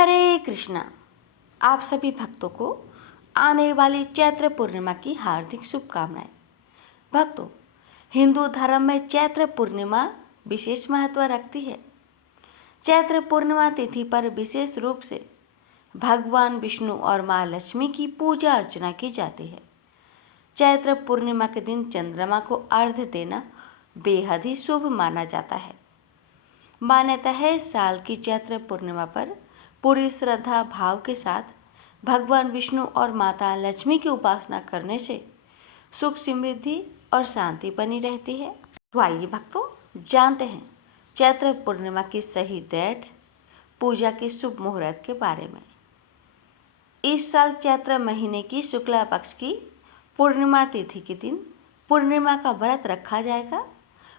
हरे कृष्णा। आप सभी भक्तों को आने वाली चैत्र पूर्णिमा की हार्दिक शुभकामनाएं। भक्तों, हिंदू धर्म में चैत्र पूर्णिमा विशेष महत्व रखती है। चैत्र पूर्णिमा तिथि पर विशेष रूप से भगवान विष्णु और माँ लक्ष्मी की पूजा अर्चना की जाती है। चैत्र पूर्णिमा के दिन चंद्रमा को अर्घ्य देना बेहद ही शुभ माना जाता है। मान्यता है साल की चैत्र पूर्णिमा पर पूरी श्रद्धा भाव के साथ भगवान विष्णु और माता लक्ष्मी की उपासना करने से सुख समृद्धि और शांति बनी रहती है। तो आइए भक्तों, जानते हैं चैत्र पूर्णिमा की सही डेट, पूजा के शुभ मुहूर्त के बारे में। इस साल चैत्र महीने की शुक्ला पक्ष की पूर्णिमा तिथि के दिन पूर्णिमा का व्रत रखा जाएगा।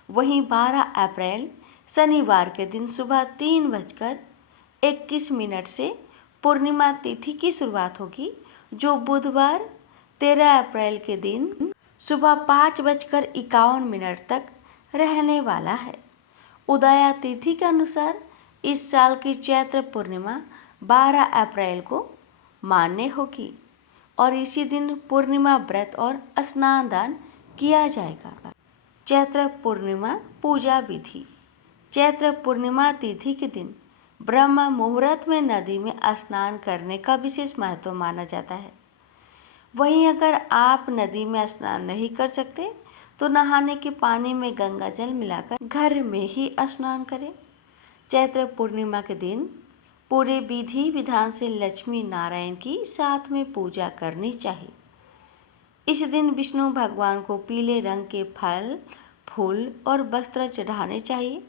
वहीं 12 अप्रैल शनिवार के दिन सुबह 3:21 से पूर्णिमा तिथि की शुरुआत होगी, जो बुधवार 13 अप्रैल के दिन सुबह 5:51 तक रहने वाला है। उदया तिथि के अनुसार इस साल की चैत्र पूर्णिमा 12 अप्रैल को मान्य होगी और इसी दिन पूर्णिमा व्रत और स्नान दान किया जाएगा। चैत्र पूर्णिमा पूजा विधि। चैत्र पूर्णिमा तिथि के दिन ब्रह्म मुहूर्त में नदी में स्नान करने का विशेष महत्व माना जाता है। वहीं अगर आप नदी में स्नान नहीं कर सकते तो नहाने के पानी में गंगा जल मिलाकर घर में ही स्नान करें। चैत्र पूर्णिमा के दिन पूरे विधि विधान से लक्ष्मी नारायण की साथ में पूजा करनी चाहिए। इस दिन विष्णु भगवान को पीले रंग के फल, फूल और वस्त्र चढ़ाने चाहिए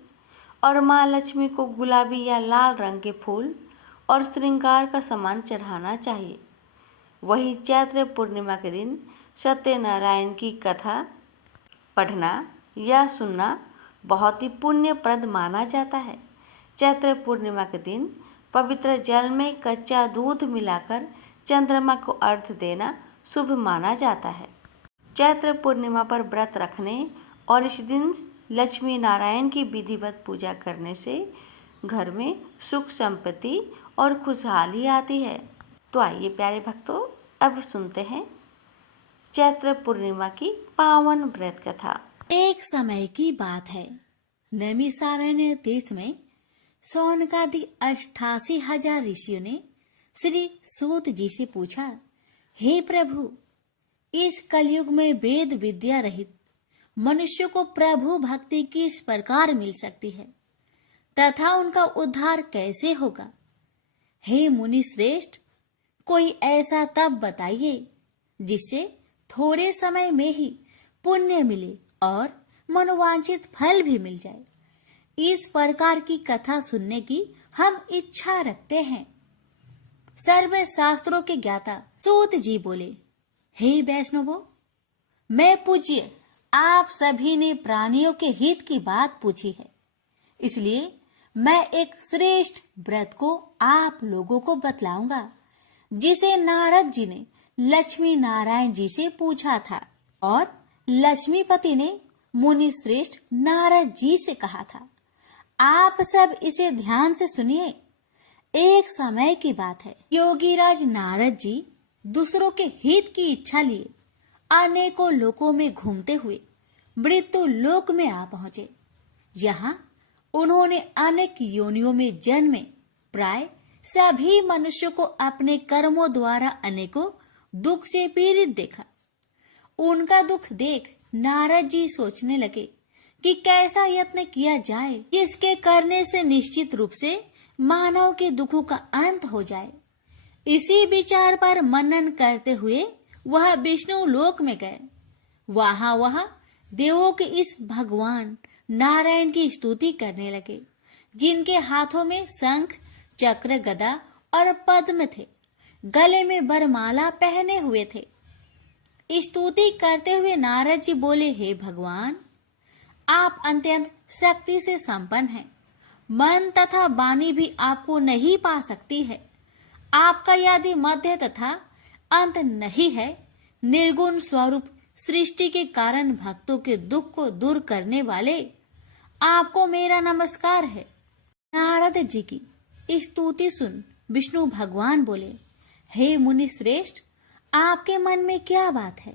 और माँ लक्ष्मी को गुलाबी या लाल रंग के फूल और श्रृंगार का सामान चढ़ाना चाहिए। वहीं चैत्र पूर्णिमा के दिन सत्यनारायण की कथा पढ़ना या सुनना बहुत ही पुण्यप्रद माना जाता है। चैत्र पूर्णिमा के दिन पवित्र जल में कच्चा दूध मिलाकर चंद्रमा को अर्घ्य देना शुभ माना जाता है। चैत्र पूर्णिमा पर व्रत रखने और इस दिन लक्ष्मी नारायण की विधिवत पूजा करने से घर में सुख संपत्ति और खुशहाली आती है। तो आइए प्यारे भक्तों, अब सुनते हैं चैत्र पूर्णिमा की पावन व्रत कथा। एक समय की बात है, नैमिषारण्य तीर्थ में सौनकादि 88,000 ऋषियों ने श्री सूत जी से पूछा, हे प्रभु, इस कलयुग में वेद विद्या रहित मनुष्य को प्रभु भक्ति किस प्रकार मिल सकती है तथा उनका उद्धार कैसे होगा? हे मुनि श्रेष्ठ, कोई ऐसा तप बताइए जिससे थोड़े समय में ही पुण्य मिले और मनोवांछित फल भी मिल जाए। इस प्रकार की कथा सुनने की हम इच्छा रखते हैं। सर्व शास्त्रों के ज्ञाता सूत जी बोले, हे वैष्णवों, मैं पूज्य आप सभी ने प्राणियों के हित की बात पूछी है, इसलिए मैं एक श्रेष्ठ व्रत को आप लोगों को बतलाऊंगा, जिसे नारद जी ने लक्ष्मी नारायण जी से पूछा था और लक्ष्मीपति ने मुनि श्रेष्ठ नारद जी से कहा था। आप सब इसे ध्यान से सुनिए। एक समय की बात है, योगीराज नारद जी दूसरों के हित की इच्छा लिए अनेकों लोकों में घूमते हुए मृत्यु लोक में आ पहुंचे। यहाँ उन्होंने अनेक योनियों में जन्मे प्राय सभी मनुष्यों को अपने कर्मों द्वारा अनेकों दुख से पीड़ित देखा। उनका दुख देख नारद जी सोचने लगे कि कैसा यत्न किया जाए इसके करने से निश्चित रूप से मानव के दुखों का अंत हो जाए। इसी विचार पर मनन करते हुए वह विष्णु लोक में गए। वह देवों के इस भगवान नारायण की स्तुति करने लगे, जिनके हाथों में शंख, चक्र, गदा और पद्म थे, गले में वरमाला पहने हुए थे। स्तुति करते हुए नारद जी बोले, हे भगवान, आप अत्यंत शक्ति से संपन्न हैं। मन तथा वाणी भी आपको नहीं पा सकती है। आपका यदि मध्य तथा अंत नहीं है, निर्गुण स्वरूप सृष्टि के कारण भक्तों के दुख को दूर करने वाले, आपको मेरा नमस्कार है। नारद जी की स्तुति सुन विष्णु भगवान बोले, हे मुनि श्रेष्ठ, आपके मन में क्या बात है?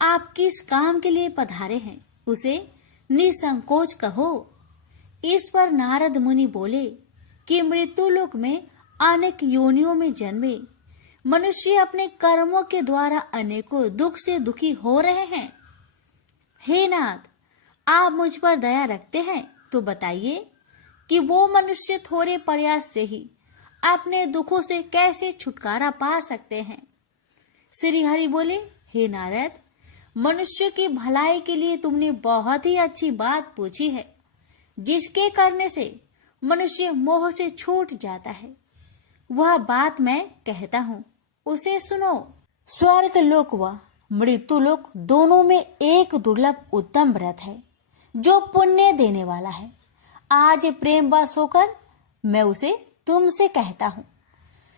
आप किस काम के लिए पधारे हैं, उसे निसंकोच कहो। इस पर नारद मुनि बोले कि मृत्यु लोक में अनेक योनियों में जन्मे मनुष्य अपने कर्मों के द्वारा अनेकों दुख से दुखी हो रहे हैं। हे नाथ, आप मुझ पर दया रखते हैं तो बताइए कि वो मनुष्य थोड़े प्रयास से ही अपने दुखों से कैसे छुटकारा पा सकते हैं। श्री हरि बोले, हे नारद, मनुष्य की भलाई के लिए तुमने बहुत ही अच्छी बात पूछी है, जिसके करने से मनुष्य मोह से छूट जाता है। वह बात मैं कहता हूँ, उसे सुनो। स्वर्ग लोक व मृत्यु लोक दोनों में एक दुर्लभ उत्तम व्रत है जो पुण्य देने वाला है। आज प्रेम वश होकर मैं उसे तुमसे कहता हूँ।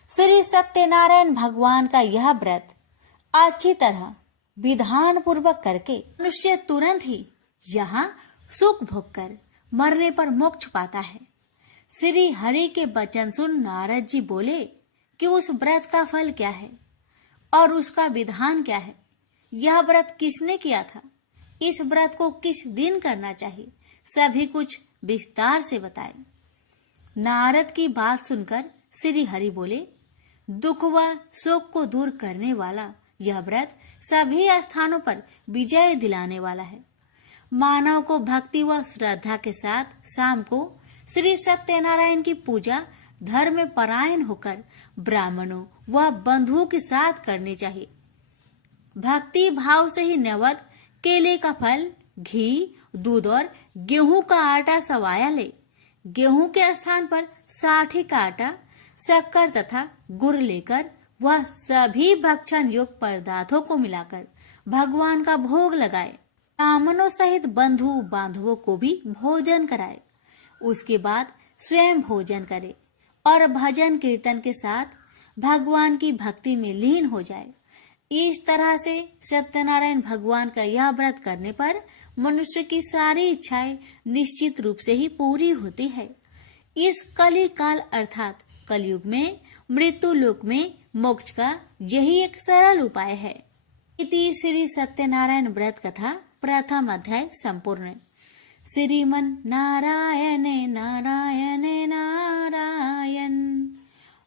श्री सत्यनारायण भगवान का यह व्रत अच्छी तरह विधान पूर्वक करके मनुष्य तुरंत ही यहाँ सुख भोग कर मरने पर मोक्ष पाता है। श्री हरि के वचन सुन नारद जी बोले कि उस व्रत का फल क्या है और उसका विधान क्या है। यह व्रत किसने किया था, इस व्रत को किस दिन करना चाहिए, सभी कुछ विस्तार से बताए। नारद की बात सुनकर श्री हरि बोले, दुख व शोक को दूर करने वाला यह व्रत सभी स्थानों पर विजय दिलाने वाला है। मानव को भक्ति व श्रद्धा के साथ शाम को श्री सत्यनारायण की पूजा धर्म में परायण होकर ब्राह्मणों व बंधुओं के साथ करनी चाहिए। भक्ति भाव से ही नैवेद्य केले का फल, घी, दूध और गेहूं का आटा सवाया ले। गेहूं के स्थान पर साठी का आटा, शक्कर तथा गुड़ लेकर वह सभी भक्षण योग्य पदार्थों को मिलाकर भगवान का भोग लगाए। ब्राह्मणों सहित बंधु बांधवों को भी भोजन कराए। उसके बाद स्वयं भोजन करे और भजन कीर्तन के साथ भगवान की भक्ति में लीन हो जाए। इस तरह से सत्यनारायण भगवान का यह व्रत करने पर मनुष्य की सारी इच्छाएं निश्चित रूप से ही पूरी होती है। इस कली काल अर्थात कलयुग में मृत्यु लोक में मोक्ष का यही एक सरल उपाय है। इति श्री सत्यनारायण व्रत कथा प्रथम अध्याय संपूर्ण। श्रीमन नारायण नारायण नारायण,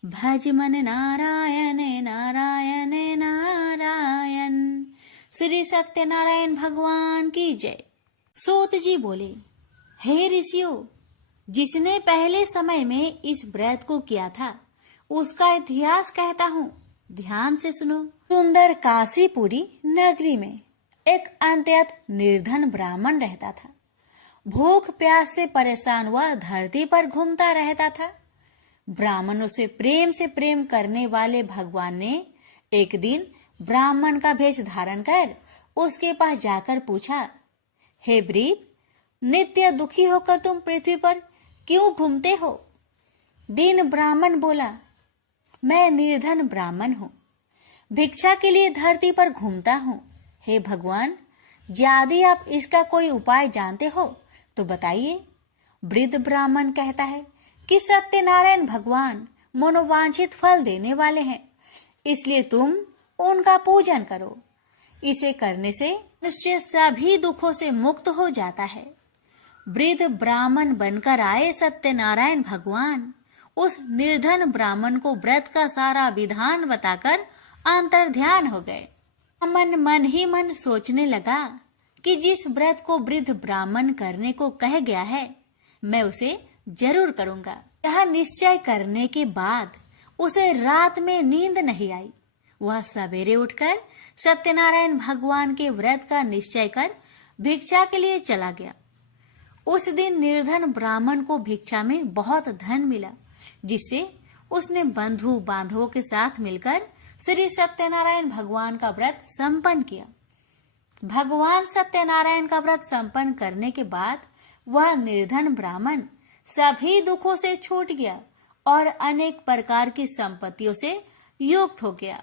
भज मन नारायण नारायण नारायण। श्री सत्यनारायण भगवान की जय। सूत जी बोले, हे ऋषियों, जिसने पहले समय में इस व्रत को किया था उसका इतिहास कहता हूँ, ध्यान से सुनो। सुंदर काशीपुरी नगरी में एक अत्यंत निर्धन ब्राह्मण रहता था। भूख प्यास से परेशान हुआ धरती पर घूमता रहता था। ब्राह्मणों से प्रेम करने वाले भगवान ने एक दिन ब्राह्मण का भेष धारण कर उसके पास जाकर पूछा, हे ब्रीप, नित्य दुखी होकर तुम पृथ्वी पर क्यों घूमते हो? दीन ब्राह्मण बोला, मैं निर्धन ब्राह्मण हूँ, भिक्षा के लिए धरती पर घूमता हूँ। हे भगवान, यदि आप इसका कोई उपाय जानते हो तो बताइए। वृद्ध ब्राह्मण कहता है कि सत्यनारायण भगवान मनोवांछित फल देने वाले हैं, इसलिए तुम उनका पूजन करो। इसे करने से मनुष्य सभी दुखों से मुक्त हो जाता है। वृद्ध ब्राह्मण बनकर आए सत्यनारायण भगवान उस निर्धन ब्राह्मण को व्रत का सारा विधान बताकर अंतर्ध्यान हो गए। मन ही मन सोचने लगा कि जिस व्रत को वृद्ध ब्राह्मण करने को कह गया है मैं उसे जरूर करूंगा। यह निश्चय करने के बाद उसे रात में नींद नहीं आई। वह सवेरे उठकर सत्यनारायण भगवान के व्रत का निश्चय कर भिक्षा के लिए चला गया। उस दिन निर्धन ब्राह्मण को भिक्षा में बहुत धन मिला, जिससे उसने बंधु बांधवों के साथ मिलकर श्री सत्यनारायण भगवान का व्रत संपन्न किया। भगवान सत्यनारायण का व्रत संपन्न करने के बाद वह निर्धन ब्राह्मण सभी दुखों से छूट गया और अनेक प्रकार की संपत्तियों से युक्त हो गया।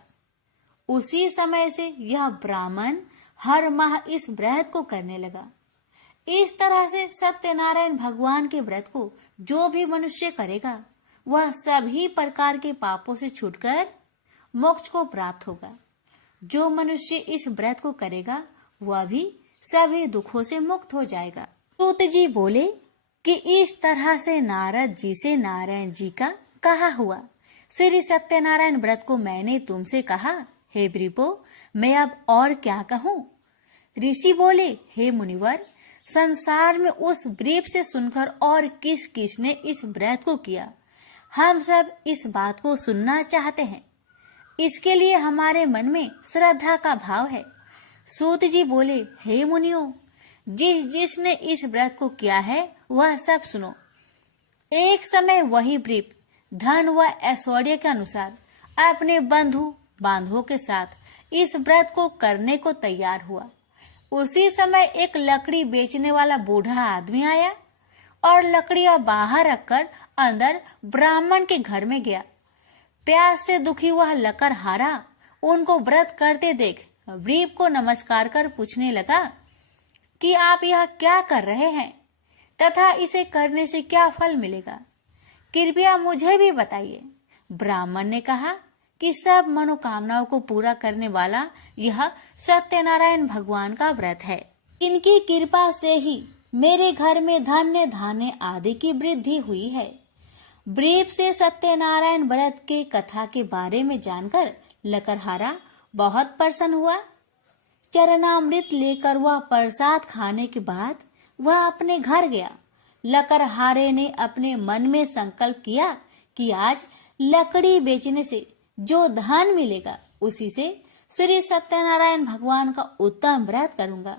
उसी समय से यह ब्राह्मण हर माह इस व्रत को करने लगा। इस तरह से सत्यनारायण भगवान के व्रत को जो भी मनुष्य करेगा वह सभी प्रकार के पापों से छूटकर मोक्ष को प्राप्त होगा। जो मनुष्य इस व्रत को करेगा वह भी सभी दुखों से मुक्त हो जाएगा। सूत जी बोले कि इस तरह से नारद जी से नारायण जी का कहा हुआ श्री सत्यनारायण व्रत को मैंने तुमसे कहा, हे वृपो, मैं अब और क्या कहूँ। ऋषि बोले, हे मुनिवर, संसार में उस व्रीप से सुनकर और किस किस ने इस व्रत को किया, हम सब इस बात को सुनना चाहते हैं। इसके लिए हमारे मन में श्रद्धा का भाव है। सूत जी बोले, हे मुनियों, जिसने इस व्रत को किया है वह सब सुनो। एक समय वही व्रीप धन व ऐश्वर्य के अनुसार अपने बंधु बांधवों के साथ इस व्रत को करने को तैयार हुआ। उसी समय एक लकड़ी बेचने वाला बूढ़ा आदमी आया और लकड़ियां बाहर रखकर अंदर ब्राह्मण के घर में गया। प्यास से दुखी वह लकड़हारा उनको व्रत करते देख व्रीप को नमस्कार कर पूछने लगा कि आप यह क्या कर रहे हैं तथा इसे करने से क्या फल मिलेगा, कृपया मुझे भी बताइए। ब्राह्मण ने कहा कि सब मनोकामनाओं को पूरा करने वाला यह सत्यनारायण भगवान का व्रत है। इनकी कृपा से ही मेरे घर में धन्य धान्य आदि की वृद्धि हुई है। व्रीप से सत्यनारायण व्रत के कथा के बारे में जानकर लकड़हारा बहुत प्रसन्न हुआ। चरणामृत लेकर वह प्रसाद खाने के बाद वह अपने घर गया। लकड़हारे ने अपने मन में संकल्प किया कि आज लकड़ी बेचने से जो धन मिलेगा उसी से श्री सत्यनारायण भगवान का उत्तम व्रत करूंगा।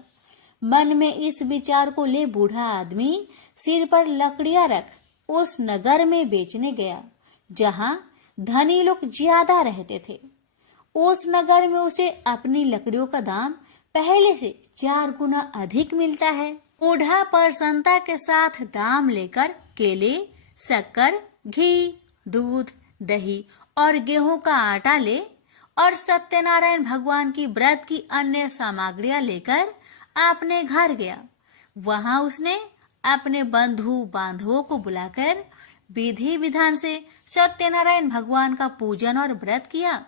मन में इस विचार को ले बूढ़ा आदमी सिर पर लकड़ियां रख उस नगर में बेचने गया जहां धनी लोग ज्यादा रहते थे। उस नगर में उसे अपनी लकड़ियों का दाम पहले से 4 गुना अधिक मिलता है। बूढ़ा प्रसन्नता के साथ दाम लेकर केले, शक्कर, घी, दूध, दही और गेहूं का आटा ले और सत्यनारायण भगवान की व्रत की अन्य सामग्रियां लेकर अपने घर गया। वहां उसने अपने बंधु बांधवों को बुलाकर विधि विधान से सत्यनारायण भगवान का पूजन और व्रत किया।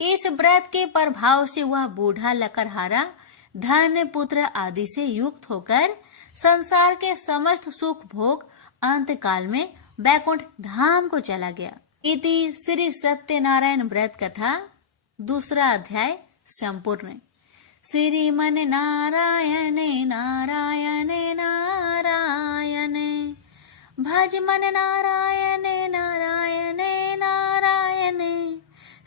इस व्रत के प्रभाव से वह बूढ़ा लकड़हारा धन पुत्र आदि से युक्त होकर संसार के समस्त सुख भोग अंत काल में बैकुंठ धाम को चला गया। इति श्री सत्यनारायण व्रत कथा 2 अध्याय संपूर्ण। श्रीमन नारायण नारायण नारायण भज मन नारायण नारायण नारायण।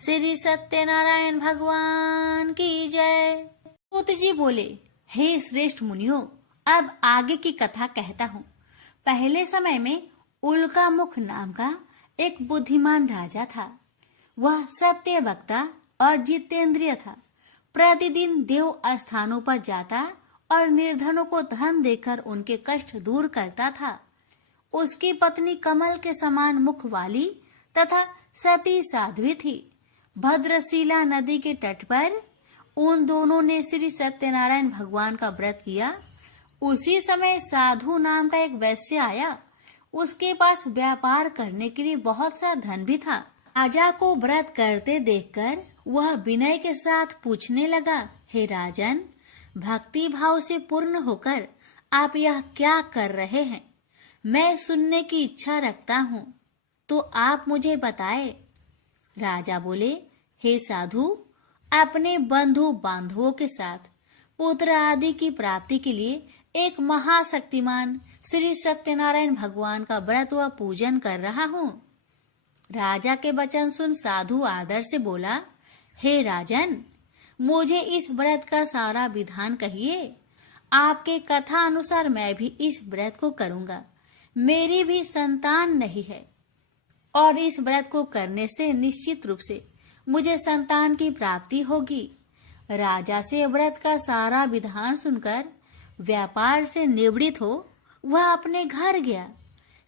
श्री सत्यनारायण भगवान की जय। सूत जी बोले, हे श्रेष्ठ मुनियों, अब आगे की कथा कहता हूँ। पहले समय में उल्कामुख नाम का एक बुद्धिमान राजा था। वह सत्य वक्ता और जितेंद्रिय था। प्रतिदिन देव स्थानों पर जाता और निर्धनों को धन देकर उनके कष्ट दूर करता था। उसकी पत्नी कमल के समान मुख वाली तथा सती साध्वी थी। भद्रशिला नदी के तट पर उन दोनों ने श्री सत्यनारायण भगवान का व्रत किया। उसी समय साधु नाम का एक वैश्य आया। उसके पास व्यापार करने के लिए बहुत सा धन भी था। राजा को व्रत करते देखकर वह विनय के साथ पूछने लगा, हे राजन, भक्ति भाव से पूर्ण होकर आप यह क्या कर रहे हैं? मैं सुनने की इच्छा रखता हूँ, तो आप मुझे बताए। राजा बोले, हे साधु, अपने बंधु बांधवों के साथ पुत्र आदि की प्राप्ति के लिए एक महाशक्तिमान श्री सत्यनारायण भगवान का व्रत व पूजन कर रहा हूँ। राजा के वचन सुन साधु आदर से बोला, हे राजन, मुझे इस व्रत का सारा विधान कहिए। आपके कथा अनुसार मैं भी इस व्रत को करूँगा। मेरी भी संतान नहीं है और इस व्रत को करने से निश्चित रूप से मुझे संतान की प्राप्ति होगी। राजा से व्रत का सारा विधान सुनकर व्यापार से निवृत्त हो वह अपने घर गया।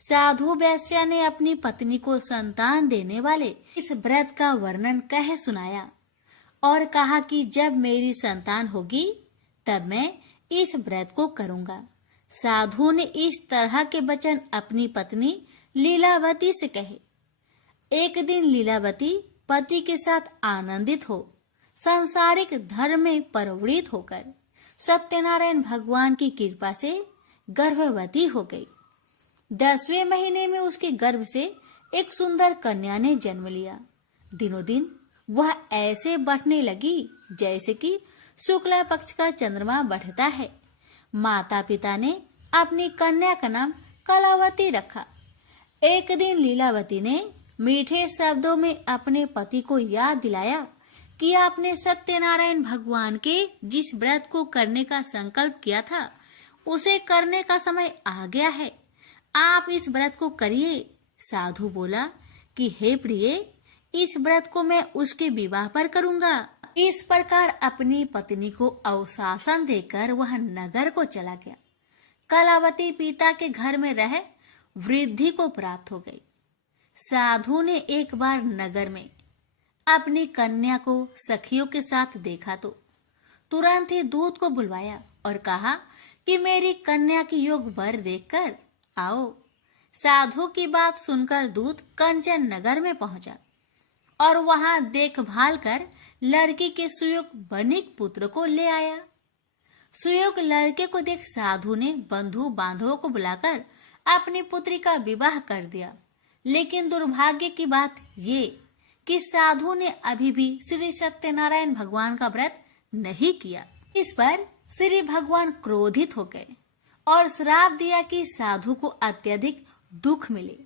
साधु वैश्य ने अपनी पत्नी को संतान देने वाले इस व्रत का वर्णन कह सुनाया और कहा कि जब मेरी संतान होगी तब मैं इस व्रत को करूंगा। साधु ने इस तरह के वचन अपनी पत्नी लीलावती से कहे। एक दिन लीलावती पति के साथ आनंदित हो सांसारिक धर्म में प्रवृत्त होकर सत्यनारायण भगवान की कृपा से गर्भवती हो गई। 10वें महीने में उसके गर्भ से एक सुंदर कन्या ने जन्म लिया। दिनों दिन वह ऐसे बढ़ने लगी जैसे कि शुक्ला पक्ष का चंद्रमा बढ़ता है। माता पिता ने अपनी कन्या का नाम कलावती रखा। एक दिन लीलावती ने मीठे शब्दों में अपने पति को याद दिलाया कि आपने सत्यनारायण भगवान के जिस व्रत को करने का संकल्प किया था उसे करने का समय आ गया है, आप इस व्रत को करिए। साधु बोला कि हे प्रिय, इस व्रत को मैं उसके विवाह पर करूंगा। इस प्रकार अपनी पत्नी को अवशासन देकर वह नगर को चला गया। कलावती पिता के घर में रह वृद्धि को प्राप्त हो गई। साधु ने एक बार नगर में अपनी कन्या को सखियों के साथ देखा तो तुरंत ही दूत को बुलवाया और कहा कि मेरी कन्या की योग वर देखकर आओ। साधु की बात सुनकर दूत कंचन नगर में पहुंचा और वहां देखभाल कर लड़की के सुयोग बनिक पुत्र को ले आया। सुयोग लड़के को देख साधु ने बंधु बांधवों को बुलाकर अपनी पुत्री का विवाह कर दिया। लेकिन दुर्भाग्य की बात ये कि साधु ने अभी भी श्री सत्यनारायण भगवान का व्रत नहीं किया। इस पर श्री भगवान क्रोधित हो गए और श्राप दिया कि साधु को अत्यधिक दुख मिले।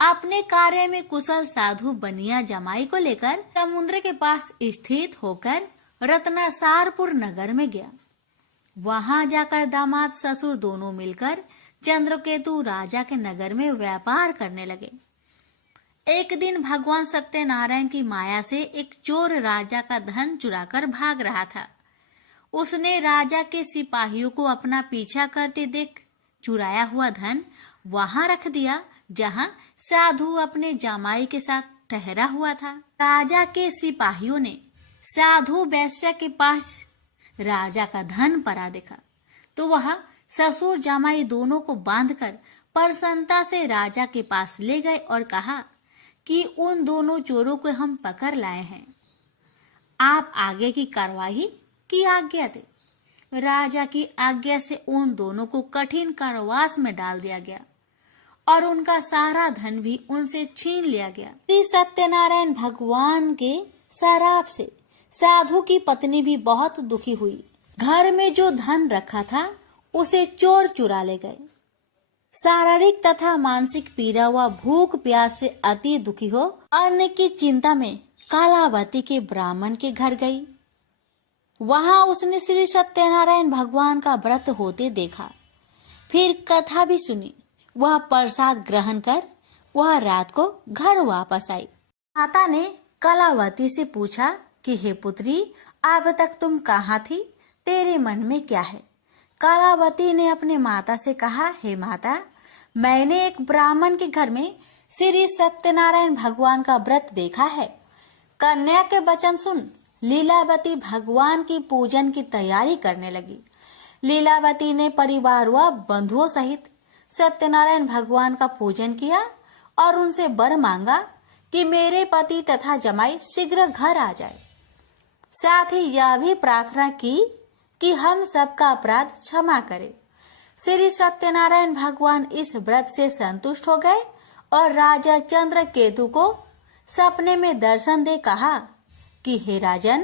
अपने कार्य में कुशल साधु बनिया जमाई को लेकर समुद्र के पास स्थित होकर रत्नासारपुर नगर में गया। वहां जाकर दामाद ससुर दोनों मिलकर चंद्रकेतु राजा के नगर में व्यापार करने लगे। एक दिन भगवान सत्यनारायण की माया से एक चोर राजा का धन चुराकर भाग रहा था। उसने राजा के सिपाहियों को अपना पीछा करते देख चुराया हुआ धन वहां रख दिया जहां साधु अपने जामाई के साथ ठहरा हुआ था। राजा के सिपाहियों ने साधु वैश्या के पास राजा का धन पड़ा देखा तो वह ससुर जामाई दोनों को बांधकर प्रसन्नता से राजा के पास ले गए और कहा कि उन दोनों चोरों को हम पकड़ लाए हैं, आप आगे की कार्रवाई की आज्ञा दे। राजा की आज्ञा से उन दोनों को कठिन कारावास में डाल दिया गया और उनका सारा धन भी उनसे छीन लिया गया। श्री सत्यनारायण भगवान के शराप से साधु की पत्नी भी बहुत दुखी हुई। घर में जो धन रखा था उसे चोर चुरा ले गए। शारीरिक तथा मानसिक पीड़ा व भूख प्यास से अति दुखी हो अन्न की चिंता में कालावती के ब्राह्मण के घर गई। वहां उसने श्री सत्यनारायण भगवान का व्रत होते देखा। फिर कथा भी सुनी। वह प्रसाद ग्रहण कर वह रात को घर वापस आई। माता ने कलावती से पूछा कि हे पुत्री, अब तक तुम कहाँ थी, तेरे मन में क्या है? कलावती ने अपने माता से कहा, हे माता, मैंने एक ब्राह्मण के घर में श्री सत्यनारायण भगवान का व्रत देखा है। कन्या के वचन सुन लीलावती भगवान की पूजन की तैयारी करने लगी। लीलावती ने परिवार व बंधुओं सहित सत्यनारायण भगवान का पूजन किया और उनसे वर मांगा कि मेरे पति तथा जमाई शीघ्र घर आ जाए। साथ ही यह भी प्रार्थना की कि हम सबका अपराध क्षमा करे। श्री सत्यनारायण भगवान इस व्रत से संतुष्ट हो गए और राजा चंद्रकेतु को सपने में दर्शन दे कहा कि हे राजन,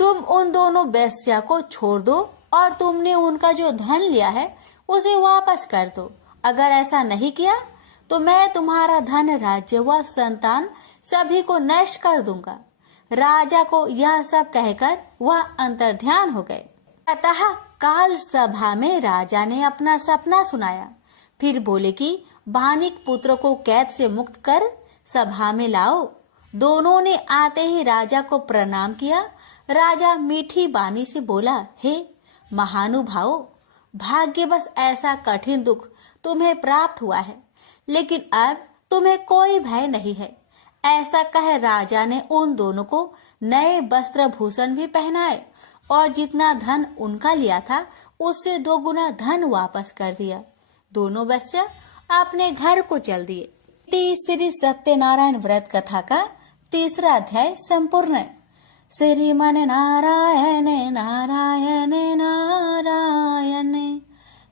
तुम उन दोनों वेश्या को छोड़ दो और तुमने उनका जो धन लिया है उसे वापस कर दो। अगर ऐसा नहीं किया तो मैं तुम्हारा धन, राज्य व संतान सभी को नष्ट कर दूंगा। राजा को यह सब कहकर वह अंतर्ध्यान हो गए। अतः काल सभा में राजा ने अपना सपना सुनाया। फिर बोले कि बानिक पुत्र को कैद से मुक्त कर सभा में लाओ। दोनों ने आते ही राजा को प्रणाम किया। राजा मीठी बानी से बोला, हे महानुभावों, भाग्यवश ऐसा कठिन दुख तुम्हें प्राप्त हुआ है, लेकिन अब तुम्हें कोई भय नहीं है। ऐसा कह राजा ने उन दोनों को नए वस्त्र भूषण भी पहनाए और जितना धन उनका लिया था उससे 2 गुना धन वापस कर दिया। दोनों वेश्या अपने घर को चल दिए। श्री सत्यनारायण व्रत कथा का 3रा अध्याय संपूर्ण। श्रीमन नारायण नारायण नारायण,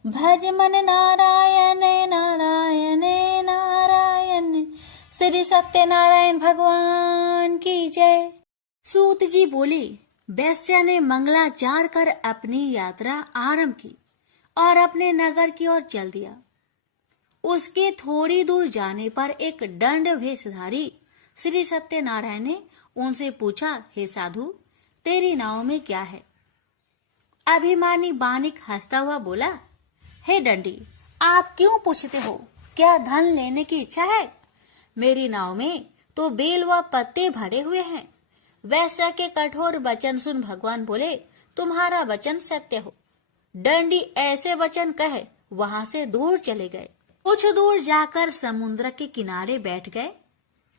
भज मन नारायण नारायण नारायण। श्री सत्यनारायण भगवान की जय। सूत जी बोले, वैश्या ने मंगलाचार कर अपनी यात्रा आरंभ की और अपने नगर की ओर चल दिया। उसके थोड़ी दूर जाने पर एक दंड वेशधारी श्री सत्यनारायण ने उनसे पूछा, हे साधु, तेरी नाव में क्या है? अभिमानी बानिक हंसता हुआ बोला, हे दंडी, आप क्यों पूछते हो? क्या धन लेने की इच्छा है? मेरी नाव में तो बेल व पत्ते भरे हुए हैं। वैश्या के कठोर वचन सुन भगवान बोले, तुम्हारा वचन सत्य हो। दंडी ऐसे वचन कहे वहां से दूर चले गए। कुछ दूर जाकर समुद्र के किनारे बैठ गए।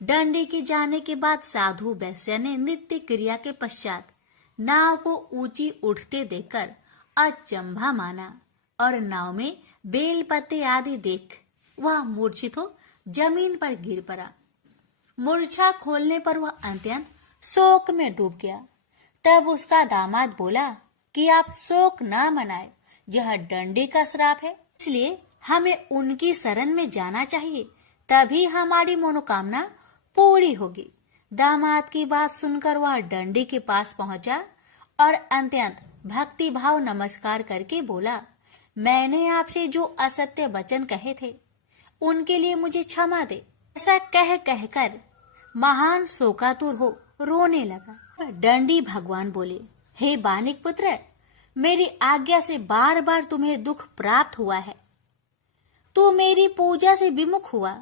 दंडी के जाने के बाद साधु वैश्या ने नित्य क्रिया के पश्चात नाव को ऊंची उठते देखकर अचंभा माना और नाव में बेल पत्ते आदि देख वह मूर्छित हो जमीन पर गिर पड़ा। मूर्छा खोलने पर वह अत्यंत शोक में डूब गया। तब उसका दामाद बोला कि आप शोक न मनाए, यह दंडी का श्राप है, इसलिए हमें उनकी शरण में जाना चाहिए, तभी हमारी मनोकामना पूरी होगी। दामाद की बात सुनकर वह दंडी के पास पहुंचा और अत्यंत भक्ति भाव नमस्कार करके बोला, मैंने आपसे जो असत्य वचन कहे थे उनके लिए मुझे क्षमा दे। ऐसा कहकर महान शोकातुर हो रोने लगा। दंडी भगवान बोले, हे बानिक पुत्र, मेरी आज्ञा से बार बार तुम्हें दुख प्राप्त हुआ है, तू मेरी पूजा से विमुख हुआ।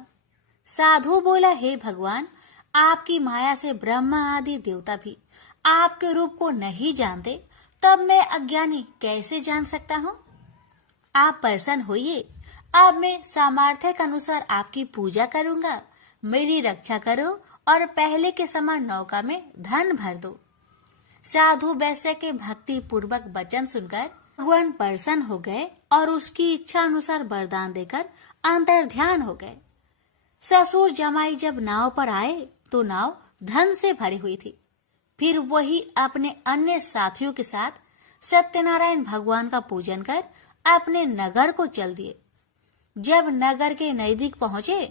साधु बोला, हे भगवान, आपकी माया से ब्रह्मा आदि देवता भी आपके रूप को नहीं जानते, तब मैं अज्ञानी कैसे जान सकता हूँ? आप प्रसन्न होइए, अब मैं सामर्थ्य के अनुसार आपकी पूजा करूंगा। मेरी रक्षा करो और पहले के समान नौका में धन भर दो। साधु वैश्य के भक्ति पूर्वक वचन सुनकर भगवान प्रसन्न हो गए और उसकी इच्छा अनुसार वरदान देकर अंतर ध्यान हो गए। ससुर जमाई जब नाव पर आए तो नाव धन से भरी हुई थी। फिर वही अपने अन्य साथियों के साथ सत्यनारायण भगवान का पूजन कर अपने नगर को चल दिए। जब नगर के नजदीक पहुंचे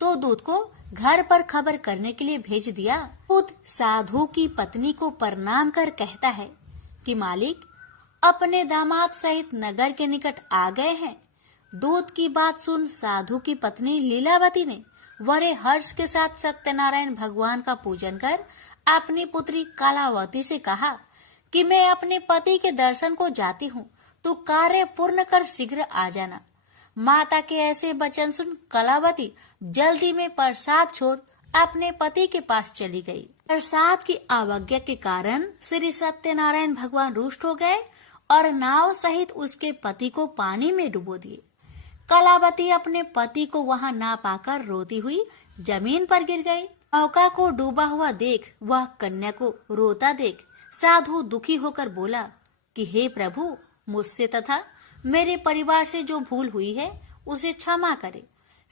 तो दूत को घर पर खबर करने के लिए भेज दिया। दूत साधु की पत्नी को प्रणाम कर कहता है कि मालिक अपने दामाद सहित नगर के निकट आ गए हैं। दूत की बात सुन साधु की पत्नी लीलावती ने बड़े हर्ष के साथ सत्यनारायण भगवान का पूजन कर अपनी पुत्री कलावती से कहा कि मैं अपने पति के दर्शन को जाती हूँ, तू कार्य पूर्ण कर शीघ्र आ जाना। माता के ऐसे वचन सुन कलावती जल्दी में प्रसाद छोड़ अपने पति के पास चली गई। प्रसाद की अवज्ञा के कारण श्री सत्यनारायण भगवान रुष्ट हो गए और नाव सहित उसके पति को पानी में डुबो दिए। कलावती अपने पति को वहां ना पाकर रोती हुई जमीन पर गिर गई। नौका को डूबा हुआ देख वह कन्या को रोता देख साधु दुखी होकर बोला कि हे प्रभु, मुझसे तथा मेरे परिवार से जो भूल हुई है उसे क्षमा करे।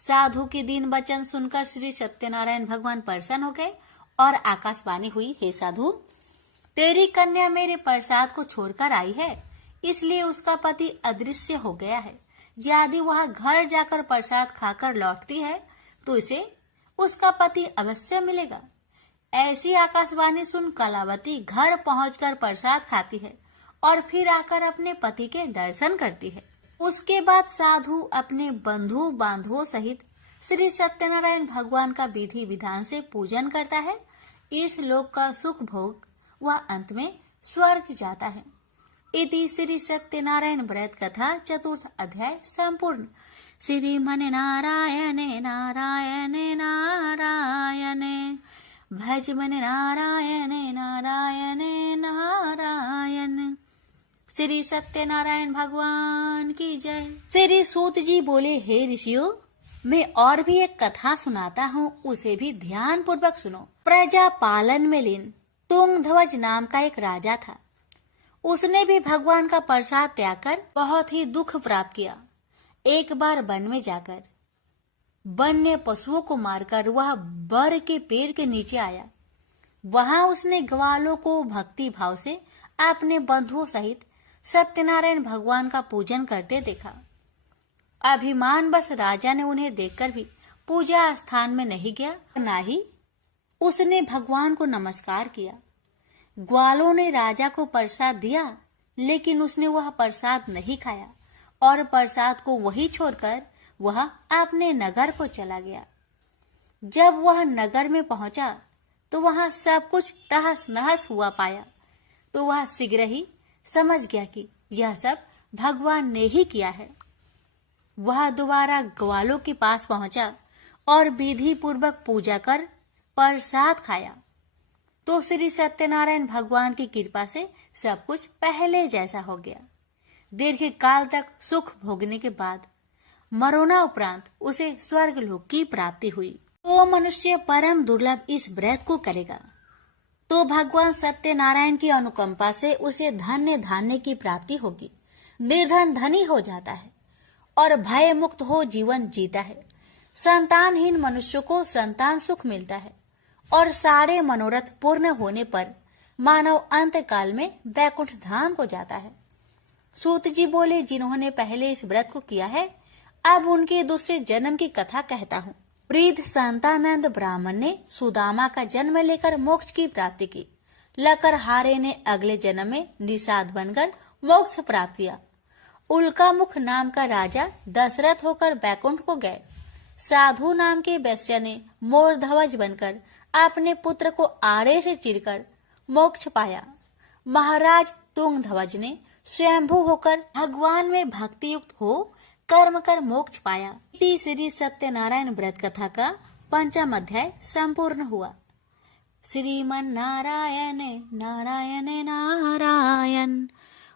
साधु के दीन वचन सुनकर श्री सत्यनारायण भगवान प्रसन्न हो गए और आकाशवाणी हुई, हे साधु, तेरी कन्या मेरे प्रसाद को छोड़कर आई है, इसलिए उसका पति अदृश्य हो गया है। यदि वह घर जाकर प्रसाद खाकर लौटती है तो इसे उसका पति अवश्य मिलेगा। ऐसी आकाशवाणी सुन कलावती घर पहुंचकर प्रसाद खाती है और फिर आकर अपने पति के दर्शन करती है। उसके बाद साधु अपने बंधु बांधवों सहित श्री सत्यनारायण भगवान का विधि विधान से पूजन करता है। इस लोक का सुख भोग वह अंत में स्वर्ग जाता है। इति श्री सत्यनारायण व्रत कथा 4th अध्याय संपूर्ण। श्रीमन नारायण नारायण नारायण, भज मन नारायण नारायण नारायण। श्री सत्यनारायण भगवान की जय। श्री सूत जी बोले, हे ऋषियों, मैं और भी एक कथा सुनाता हूँ, उसे भी ध्यान पूर्वक सुनो। प्रजा पालन में लीन तुंगध्वज नाम का एक राजा था। उसने भी भगवान का प्रसाद त्याग कर बहुत ही दुख प्राप्त किया। एक बार वन में जाकर वन्य पशुओं को मारकर वह बर के पेड़ के नीचे आया। वहां उसने ग्वालों को भक्ति भाव से अपने बंधुओं सहित सत्यनारायण भगवान का पूजन करते देखा। अभिमान बस राजा ने उन्हें देखकर भी पूजा स्थान में नहीं गया, ना ही उसने भगवान को नमस्कार किया। ग्वालों ने राजा को प्रसाद दिया, लेकिन उसने वह प्रसाद नहीं खाया और प्रसाद को वहीं छोड़कर वह अपने नगर को चला गया। जब वह नगर में पहुंचा तो वहां सब कुछ तहस नहस हुआ पाया, तो वह शीघ्र ही समझ गया कि यह सब भगवान ने ही किया है। वह दोबारा ग्वालों के पास पहुंचा और विधि पूर्वक पूजा कर प्रसाद खाया, तो श्री सत्यनारायण भगवान की कृपा से सब कुछ पहले जैसा हो गया। दीर्घ काल तक सुख भोगने के बाद मरोना उपरांत उसे स्वर्ग लोक की प्राप्ति हुई। तो मनुष्य परम दुर्लभ इस व्रत को करेगा तो भगवान सत्यनारायण की अनुकंपा से उसे धन्य धान्य की प्राप्ति होगी। निर्धन धनी हो जाता है और भय मुक्त हो जीवन जीता है। संतानहीन मनुष्य को संतान सुख मिलता है और सारे मनोरथ पूर्ण होने पर मानव अंत काल में वैकुंठ धाम को जाता है। सूत जी बोले, जिन्होंने पहले इस व्रत को किया है, अब उनके दूसरे जन्म की कथा कहता हूँ। वृद्ध संतानंद ब्राह्मण ने सुदामा का जन्म लेकर मोक्ष की प्राप्ति की। लकरहारे ने अगले जन्म में निषाद बनकर मोक्ष प्राप्त किया। उल्का मुख नाम का राजा दशरथ होकर बैकुंठ को गए। साधु नाम के वैश्य ने मोर ध्वज बनकर अपने पुत्र को आरे से चीरकर मोक्ष पाया। महाराज तुंग ध्वज ने स्वयंभू होकर भगवान में भक्ति युक्त हो कर्म कर मोक्ष पाया। श्री सत्यनारायण व्रत कथा का 5वां अध्याय संपूर्ण हुआ। श्रीमन नारायण नारायण नारायण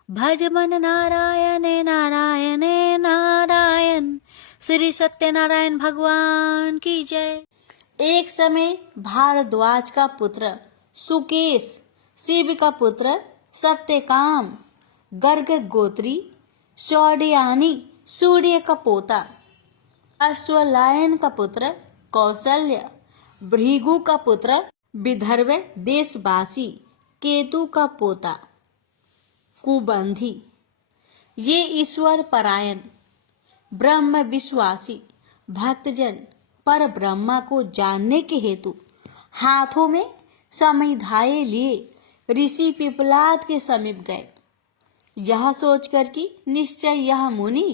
भज मन नारायण नारायण नारायण। श्री सत्यनारायण भगवान की जय। एक समय भारद्वाज का पुत्र सुकेश, शिव का पुत्र सत्यकाम, गर्ग गोत्री, शौर्यानी सूर्य का पोता, अश्वलायन का पुत्र कौशल्य, भृगु का पुत्र विदर्भ देशवासी, केतु का पोता कुबंधी, ये ईश्वर परायण ब्रह्म विश्वासी भक्तजन पर ब्रह्मा को जानने के हेतु हाथों में समिधाए लिए ऋषि पिपलाद के समीप गए। यह सोचकर कि निश्चय यह मुनि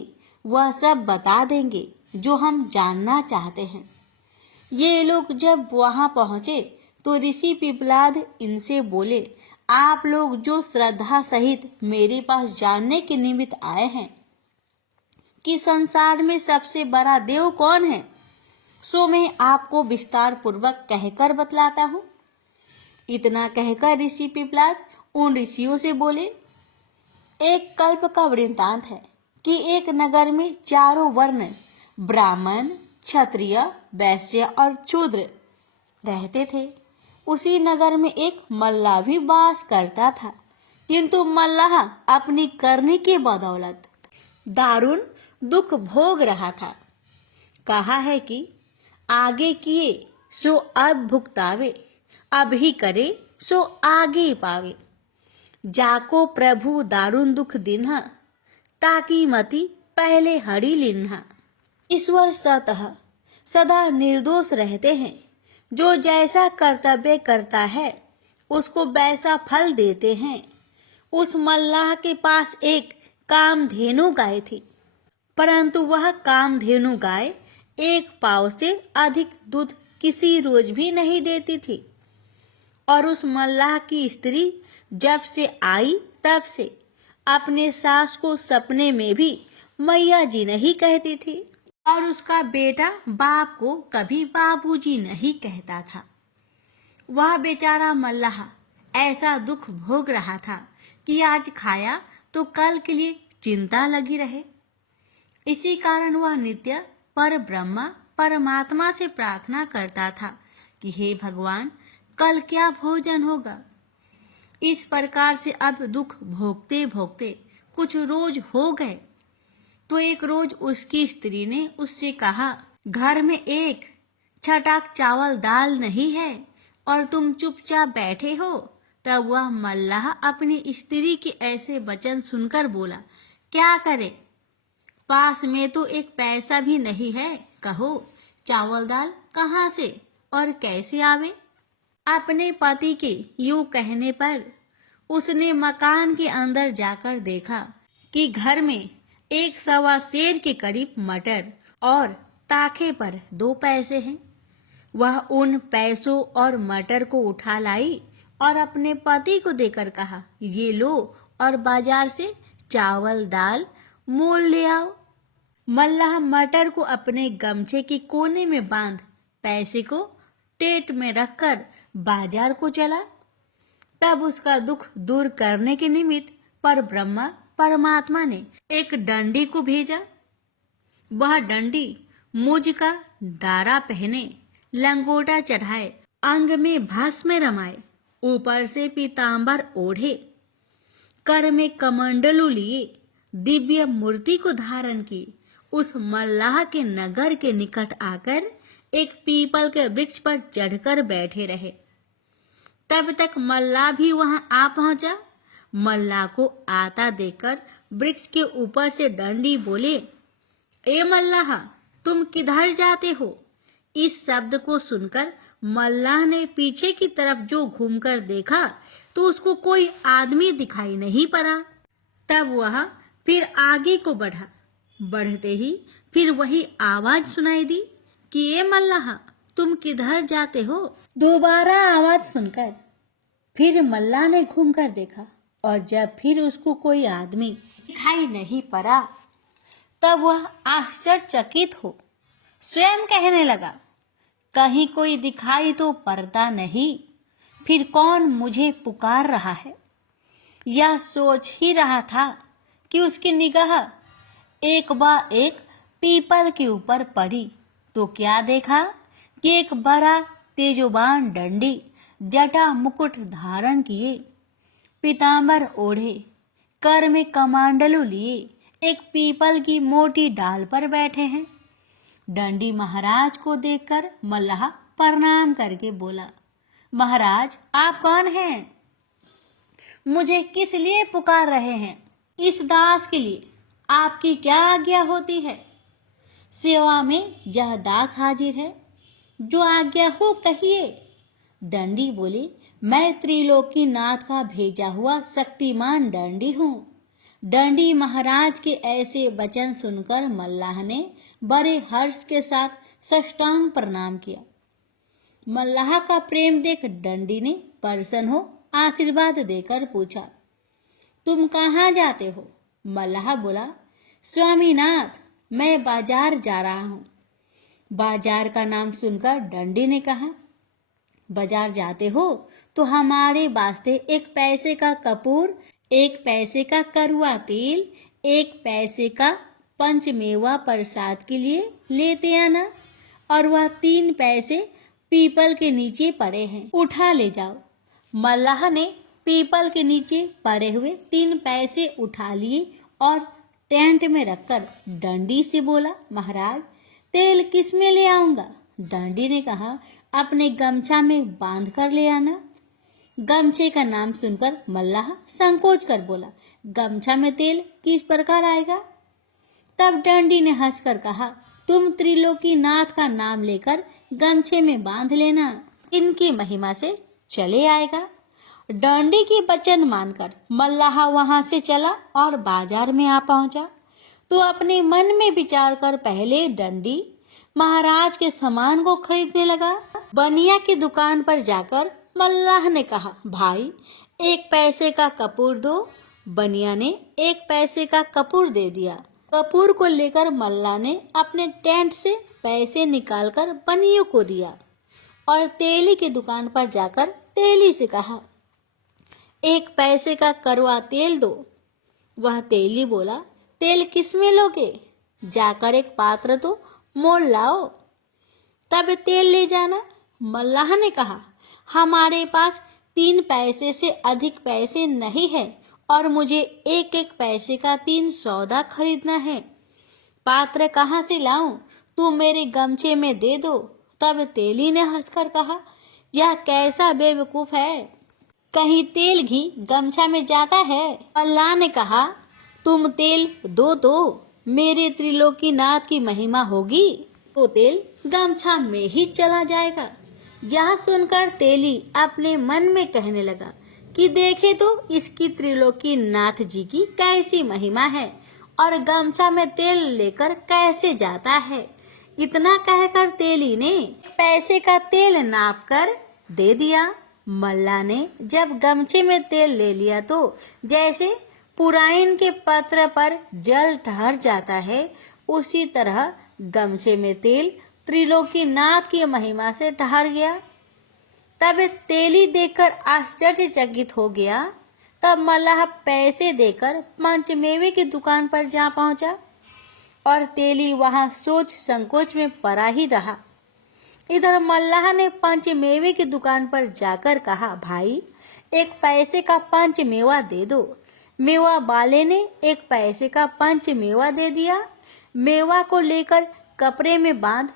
वह सब बता देंगे जो हम जानना चाहते हैं। ये लोग जब वहां पहुंचे तो ऋषि पिपलाद इनसे बोले, आप लोग जो श्रद्धा सहित मेरे पास जानने के निमित्त आए हैं कि संसार में सबसे बड़ा देव कौन है, सो मैं आपको विस्तार पूर्वक कहकर बतलाता हूँ। इतना कहकर ऋषि पिपलाद उन ऋषियों से बोले, एक कल्प का वृत्तांत है कि एक नगर में चारों वर्ण ब्राह्मण, क्षत्रिय, वैश्य और शूद्र रहते थे। उसी नगर में एक मल्लाह भी वास करता था, किंतु मल्लाह अपनी करनी की बदौलत दारुण दुख भोग रहा था। कहा है कि आगे किए सो अब भुगतावे, अब ही करे सो आगे पावे। जाको प्रभु दारुण दुख दिन्हा, ताकि मति पहले हरि लिन्हा। ईश्वर सतः सदा निर्दोष रहते हैं। जो जैसा कर्तव्य करता है उसको वैसा फल देते हैं। उस मल्लाह के पास एक कामधेनु गाय थी, परंतु वह कामधेनु गाय एक पाव से अधिक दूध किसी रोज भी नहीं देती थी। और उस मल्लाह की स्त्री जब से आई तब से अपने सास को सपने में भी मैया जी नहीं कहती थी, और उसका बेटा बाप को कभी बाबूजी नहीं कहता था। वह बेचारा मल्लाह ऐसा दुख भोग रहा था कि आज खाया तो कल के लिए चिंता लगी रहे। इसी कारण वह नित्य पर ब्रह्मा परमात्मा से प्रार्थना करता था कि हे भगवान, कल क्या भोजन होगा। इस प्रकार से अब दुख भोगते भोगते कुछ रोज हो गए तो एक रोज उसकी स्त्री ने उससे कहा, घर में एक छटाक चावल दाल नहीं है और तुम चुपचाप बैठे हो। तब वह मल्लाह अपनी स्त्री के ऐसे वचन सुनकर बोला, क्या करे, पास में तो एक पैसा भी नहीं है, कहो चावल दाल कहाँ से और कैसे आवे। अपने पति के यूं कहने पर उसने मकान के अंदर जाकर देखा कि घर में 1 सेर के करीब मटर और ताखे पर 2 पैसे हैं। वह उन पैसों और मटर को उठा लाई और अपने पति को देकर कहा, ये लो और बाजार से चावल दाल मोल ले आओ। मल्लाह मटर को अपने गमछे के कोने में बांध पैसे को टेट में रखकर बाजार को चला। तब उसका दुख दूर करने के निमित्त पर ब्रह्मा परमात्मा ने एक डंडी को भेजा। वह डंडी मुझ का डारा पहने, लंगोटा चढ़ाए, अंग में भस्म रमाए, ऊपर से पीतांबर ओढ़े, कर में कमंडलू लिए, दिव्य मूर्ति को धारण की, उस मल्लाह के नगर के निकट आकर एक पीपल के वृक्ष पर चढ़कर बैठे रहे। तब तक मल्लाह भी वहां आ पहुंचा। मल्लाह को आता देखकर वृक्ष के ऊपर से डंडी बोले, ए मल्लाह, तुम किधर जाते हो। इस शब्द को सुनकर मल्लाह ने पीछे की तरफ जो घूमकर देखा तो उसको कोई आदमी दिखाई नहीं पड़ा। तब वह फिर आगे को बढ़ा। बढ़ते ही फिर वही आवाज सुनाई दी कि ए मल्लाह, तुम किधर जाते हो। दोबारा आवाज सुनकर फिर मल्लाह ने घूमकर देखा और जब फिर उसको कोई आदमी दिखाई नहीं पड़ा तब वह आश्चर्यचकित हो स्वयं कहने लगा, कहीं कोई दिखाई तो पड़ता नहीं, फिर कौन मुझे पुकार रहा है। यह सोच ही रहा था कि उसकी निगाह एक पीपल के ऊपर पड़ी तो क्या देखा कि एक बड़ा तेजोबान डंडी, जटा मुकुट धारण किए, पीतांबर ओढ़े, कर में कमांडलू लिए, एक पीपल की मोटी डाल पर बैठे हैं। डंडी महाराज को देखकर मल्लाह प्रणाम करके बोला, महाराज आप कौन हैं? मुझे किस लिए पुकार रहे हैं? इस दास के लिए आपकी क्या आज्ञा होती है? सेवा में यह दास हाजिर है, जो आज्ञा हो कहिए। डंडी बोले, मैं त्रिलोकी नाथ का भेजा हुआ शक्तिमान डंडी हूँ। डंडी महाराज के ऐसे वचन सुनकर मल्लाह ने बड़े हर्ष के साथ साष्टांग प्रणाम किया। मल्लाह का प्रेम देख डंडी ने प्रसन्न हो आशीर्वाद देकर पूछा, तुम कहाँ जाते हो? मल्लाह बोला, स्वामीनाथ, मैं बाजार जा रहा हूँ। बाजार का नाम सुनकर डंडी ने कहा, बाजार जाते हो तो हमारे वास्ते 1 पैसे का कपूर, 1 पैसे का करुआ तेल, 1 पैसे का पंचमेवा प्रसाद के लिए लेते आना, और वह 3 पैसे पीपल के नीचे पड़े हैं, उठा ले जाओ। मल्लाह ने पीपल के नीचे पड़े हुए 3 पैसे उठा लिए और टेंट में रखकर डंडी से बोला, महाराज तेल किस में ले आऊंगा? डंडी ने कहा, अपने गमछा में बांध कर ले आना। गमछे का नाम सुनकर मल्लाह संकोच कर बोला, गमछा में तेल किस प्रकार आएगा? तब डंडी ने हंसकर कहा, तुम त्रिलोकी नाथ का नाम लेकर गमछे में बांध लेना, इनकी महिमा से चले आएगा। डंडी की वचन मानकर मल्लाह वहां से चला और बाजार में आ पहुंचा तो अपने मन में विचार कर पहले डंडी महाराज के सामान को खरीदने लगा। बनिया की दुकान पर जाकर मल्लाह ने कहा, भाई 1 पैसे का कपूर दो। बनिया ने 1 पैसे का कपूर दे दिया। कपूर को लेकर मल्लाह ने अपने टेंट से पैसे निकालकर बनियों को दिया और तेली की दुकान पर जाकर तेली से कहा, 1 पैसे का कड़वा तेल दो। वह तेली बोला, तेल किस में लोगे? जाकर एक पात्र तो मोल लाओ, तब तेल ले जाना। मल्लाह ने कहा, हमारे पास 3 पैसे से अधिक पैसे नहीं है और मुझे 1-1 पैसे का 3 सौदा खरीदना है। पात्र कहाँ से लाऊं? तुम मेरे गमछे में दे दो। तब तेली ने हंसकर कहा, यह कैसा बेवकूफ है, कहीं तेल घी गमछा में जाता है। मल्लाह ने कहा, तुम तेल दो, मेरे त्रिलोकीनाथ की महिमा होगी तो तेल गमछा में ही चला जाएगा। यह सुनकर तेली अपने मन में कहने लगा कि देखे तो इसकी त्रिलोकीनाथ जी की कैसी महिमा है और गमछा में तेल लेकर कैसे जाता है। इतना कहकर तेली ने पैसे का तेल नाप कर दे दिया। मल्लाह ने जब गमछे में तेल ले लिया तो जैसे पुराइन के पत्र पर जल ठहर जाता है, उसी तरह गमछे में तेल त्रिलोकीनाथ की महिमा से ठहर गया। तब तेली देखकर आश्चर्यचकित हो गया। तब मल्लाह पैसे देकर पंचमेवे की दुकान पर जा पहुंचा और तेली वहां सोच संकोच में पड़ा ही रहा। इधर मल्लाह ने पंचमेवे की दुकान पर जाकर कहा, भाई एक पैसे का पंचमेवा दे दो। मेवा वाले ने एक पैसे का पंचमेवा दे दिया। मेवा को लेकर कपड़े में बांध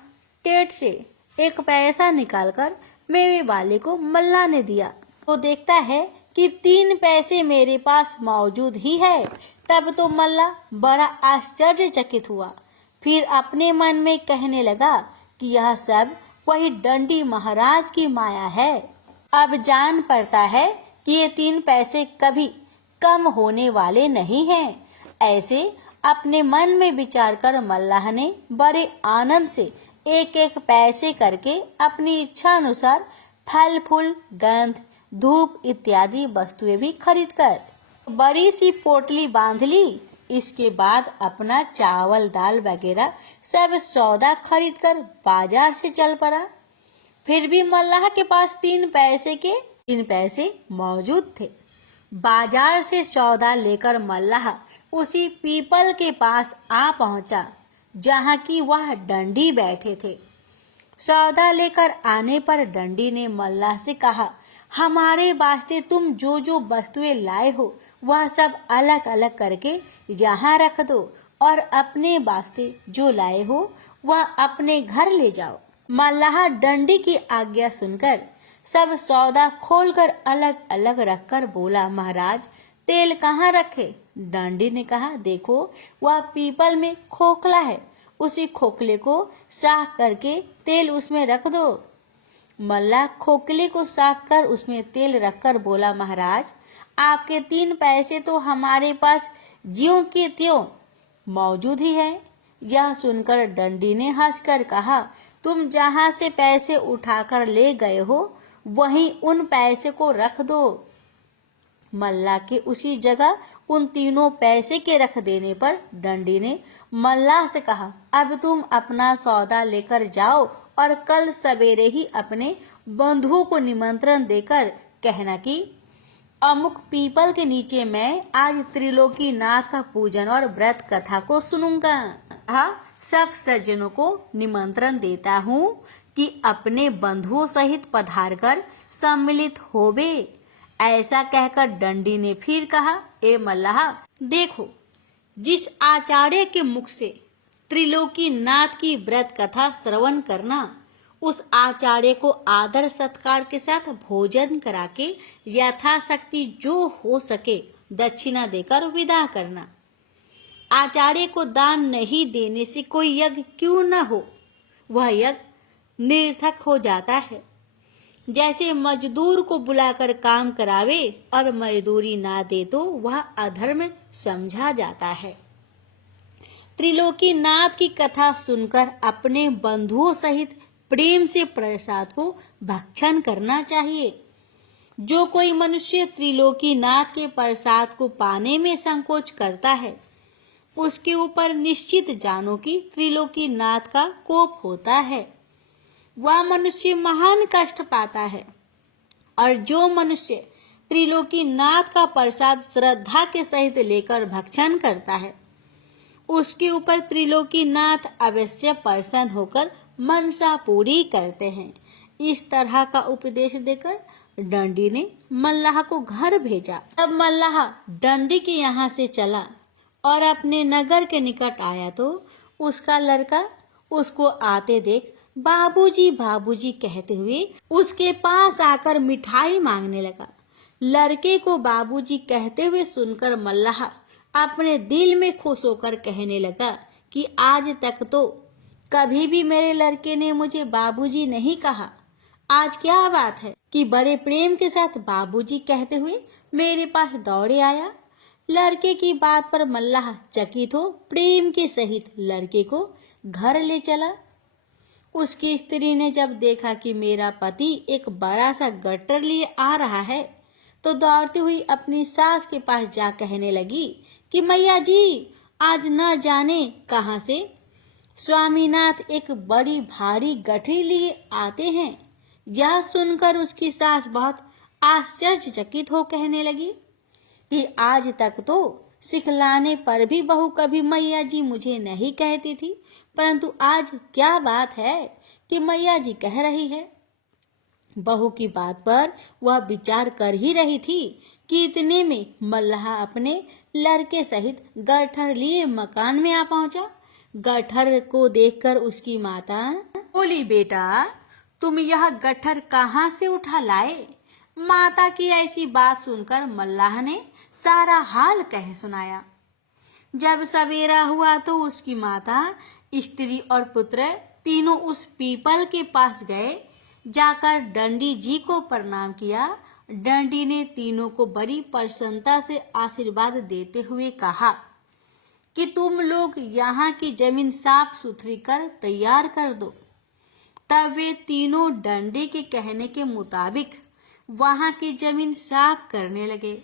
टेट से एक पैसा निकालकर मेवे वाले को मल्लाह ने दिया। तो देखता है कि 3 पैसे मेरे पास मौजूद ही है। तब तो मल्लाह बड़ा आश्चर्यचकित हुआ। फिर अपने मन में कहने लगा कि यह सब वही डंडी महाराज की माया है। अब जान पड़ता है कि ये 3 पैसे कभी कम होने वाले नहीं हैं। ऐसे अपने मन में विचार कर मल्लाह ने बड़े आनंद से एक एक पैसे करके अपनी इच्छा अनुसार फल फूल गंध धूप इत्यादि वस्तुएं भी खरीद कर बड़ी सी पोटली बांध ली। इसके बाद अपना चावल दाल वगैरह सब सौदा खरीद कर बाजार से चल पड़ा। फिर भी मल्लाह के पास 3 पैसे मौजूद थे। बाजार से सौदा लेकर मल्लाह उसी पीपल के पास आ पहुंचा जहां की वह डंडी बैठे थे। सौदा लेकर आने पर डंडी ने मल्लाह से कहा, हमारे वास्ते तुम जो जो वस्तुएं लाए हो वह सब अलग अलग करके यहाँ रख दो और अपने वास्ते जो लाए हो वह अपने घर ले जाओ। मल्लाह डंडी की आज्ञा सुनकर सब सौदा खोलकर अलग अलग रखकर बोला, महाराज तेल कहाँ रखे? डंडी ने कहा, देखो वह पीपल में खोखला है, उसी खोखले को साफ करके तेल उसमें रख दो। मल्लाह खोखले को साफ कर उसमें तेल रखकर बोला, महाराज आपके 3 पैसे तो हमारे पास ज्यों के त्यों मौजूद ही है। यह सुनकर डंडी ने हंसकर कहा, तुम जहाँ से पैसे उठाकर ले गए हो वहीं उन पैसे को रख दो। मल्लाह के उसी जगह उन 3 पैसे के रख देने पर डंडी ने मल्लाह से कहा, अब तुम अपना सौदा लेकर जाओ और कल सवेरे ही अपने बंधुओं को निमंत्रण देकर कहना कि अमुक पीपल के नीचे मैं आज त्रिलोकीनाथ का पूजन और व्रत कथा को सुनूंगा। हाँ, सब सज्जनों को निमंत्रण देता हूँ कि अपने बंधुओं सहित पधार कर सम्मिलित होवे। ऐसा कहकर डंडी ने फिर कहा, ए मल्लाह देखो, जिस आचार्य के मुख से त्रिलोकीनाथ की व्रत कथा श्रवण करना, उस आचार्य को आदर सत्कार के साथ भोजन करा के यथाशक्ति जो हो सके दक्षिणा देकर विदा करना। आचार्य को दान नहीं देने से कोई यज्ञ क्यों न हो, वह यज्ञ निरर्थक हो जाता है। जैसे मजदूर को बुलाकर काम करावे और मजदूरी ना दे तो वह अधर्म समझा जाता है। त्रिलोकीनाथ की कथा सुनकर अपने बंधुओं सहित प्रेम से प्रसाद को भक्षण करना चाहिए। जो कोई मनुष्य त्रिलोकीनाथ के प्रसाद को पाने में संकोच करता है, उसके ऊपर निश्चित जानो कि त्रिलोकीनाथ का कोप होता है, वह मनुष्य महान कष्ट पाता है। और जो मनुष्य त्रिलोकीनाथ का प्रसाद श्रद्धा के सहित लेकर भक्षण करता है, उसके ऊपर त्रिलोकीनाथ अवश्य प्रसन्न होकर मनसा पूरी करते हैं। इस तरह का उपदेश देकर डंडी ने मल्लाह को घर भेजा। अब मल्लाह डंडी के यहाँ से चला और अपने नगर के निकट आया तो उसका लड़का उसको आते देख बाबूजी बाबूजी कहते हुए उसके पास आकर मिठाई मांगने लगा। लड़के को बाबूजी कहते हुए सुनकर मल्लाह अपने दिल में खुश होकर कहने लगा कि आज तक तो कभी भी मेरे लड़के ने मुझे बाबूजी नहीं कहा। आज क्या बात है कि बड़े प्रेम के साथ बाबूजी कहते हुए मेरे पास दौड़े आया। लड़के की बात पर मल्लाह चकित हो प्रेम के सहित लड़के को घर ले चला। उसकी स्त्री ने जब देखा कि मेरा पति एक बड़ा सा गट्टर लिए आ रहा है तो दौड़ती हुई अपनी सास के पास जा कहने लगी कि मैया जी आज न जाने कहां से स्वामीनाथ एक बड़ी भारी गठरी लिए आते हैं। यह सुनकर उसकी सास बहुत आश्चर्यचकित हो कहने लगी कि आज तक तो सिखलाने पर भी बहू कभी मैया जी मुझे नहीं कहती थी, परंतु आज क्या बात है कि मैया जी कह रही है। बहू की बात पर वह विचार कर ही रही थी कि इतने में मल्लाह अपने लड़के सहित गट्ठर लिए मकान में आ पहुंचा। गट्ठर को देखकर उसकी माता बोली, बेटा तुम यह गट्ठर कहाँ से उठा लाए? माता की ऐसी बात सुनकर मल्लाह ने सारा हाल कह सुनाया। जब सवेरा हुआ तो उसकी माता, स्त्री और पुत्र तीनों उस पीपल के पास गए। जाकर डंडी जी को प्रणाम किया। डंडी ने तीनों को बड़ी प्रसन्नता से आशीर्वाद देते हुए कहा कि तुम लोग यहाँ की जमीन साफ सुथरी कर तैयार कर दो। तब वे तीनों डंडे के कहने के मुताबिक वहां की जमीन साफ करने लगे।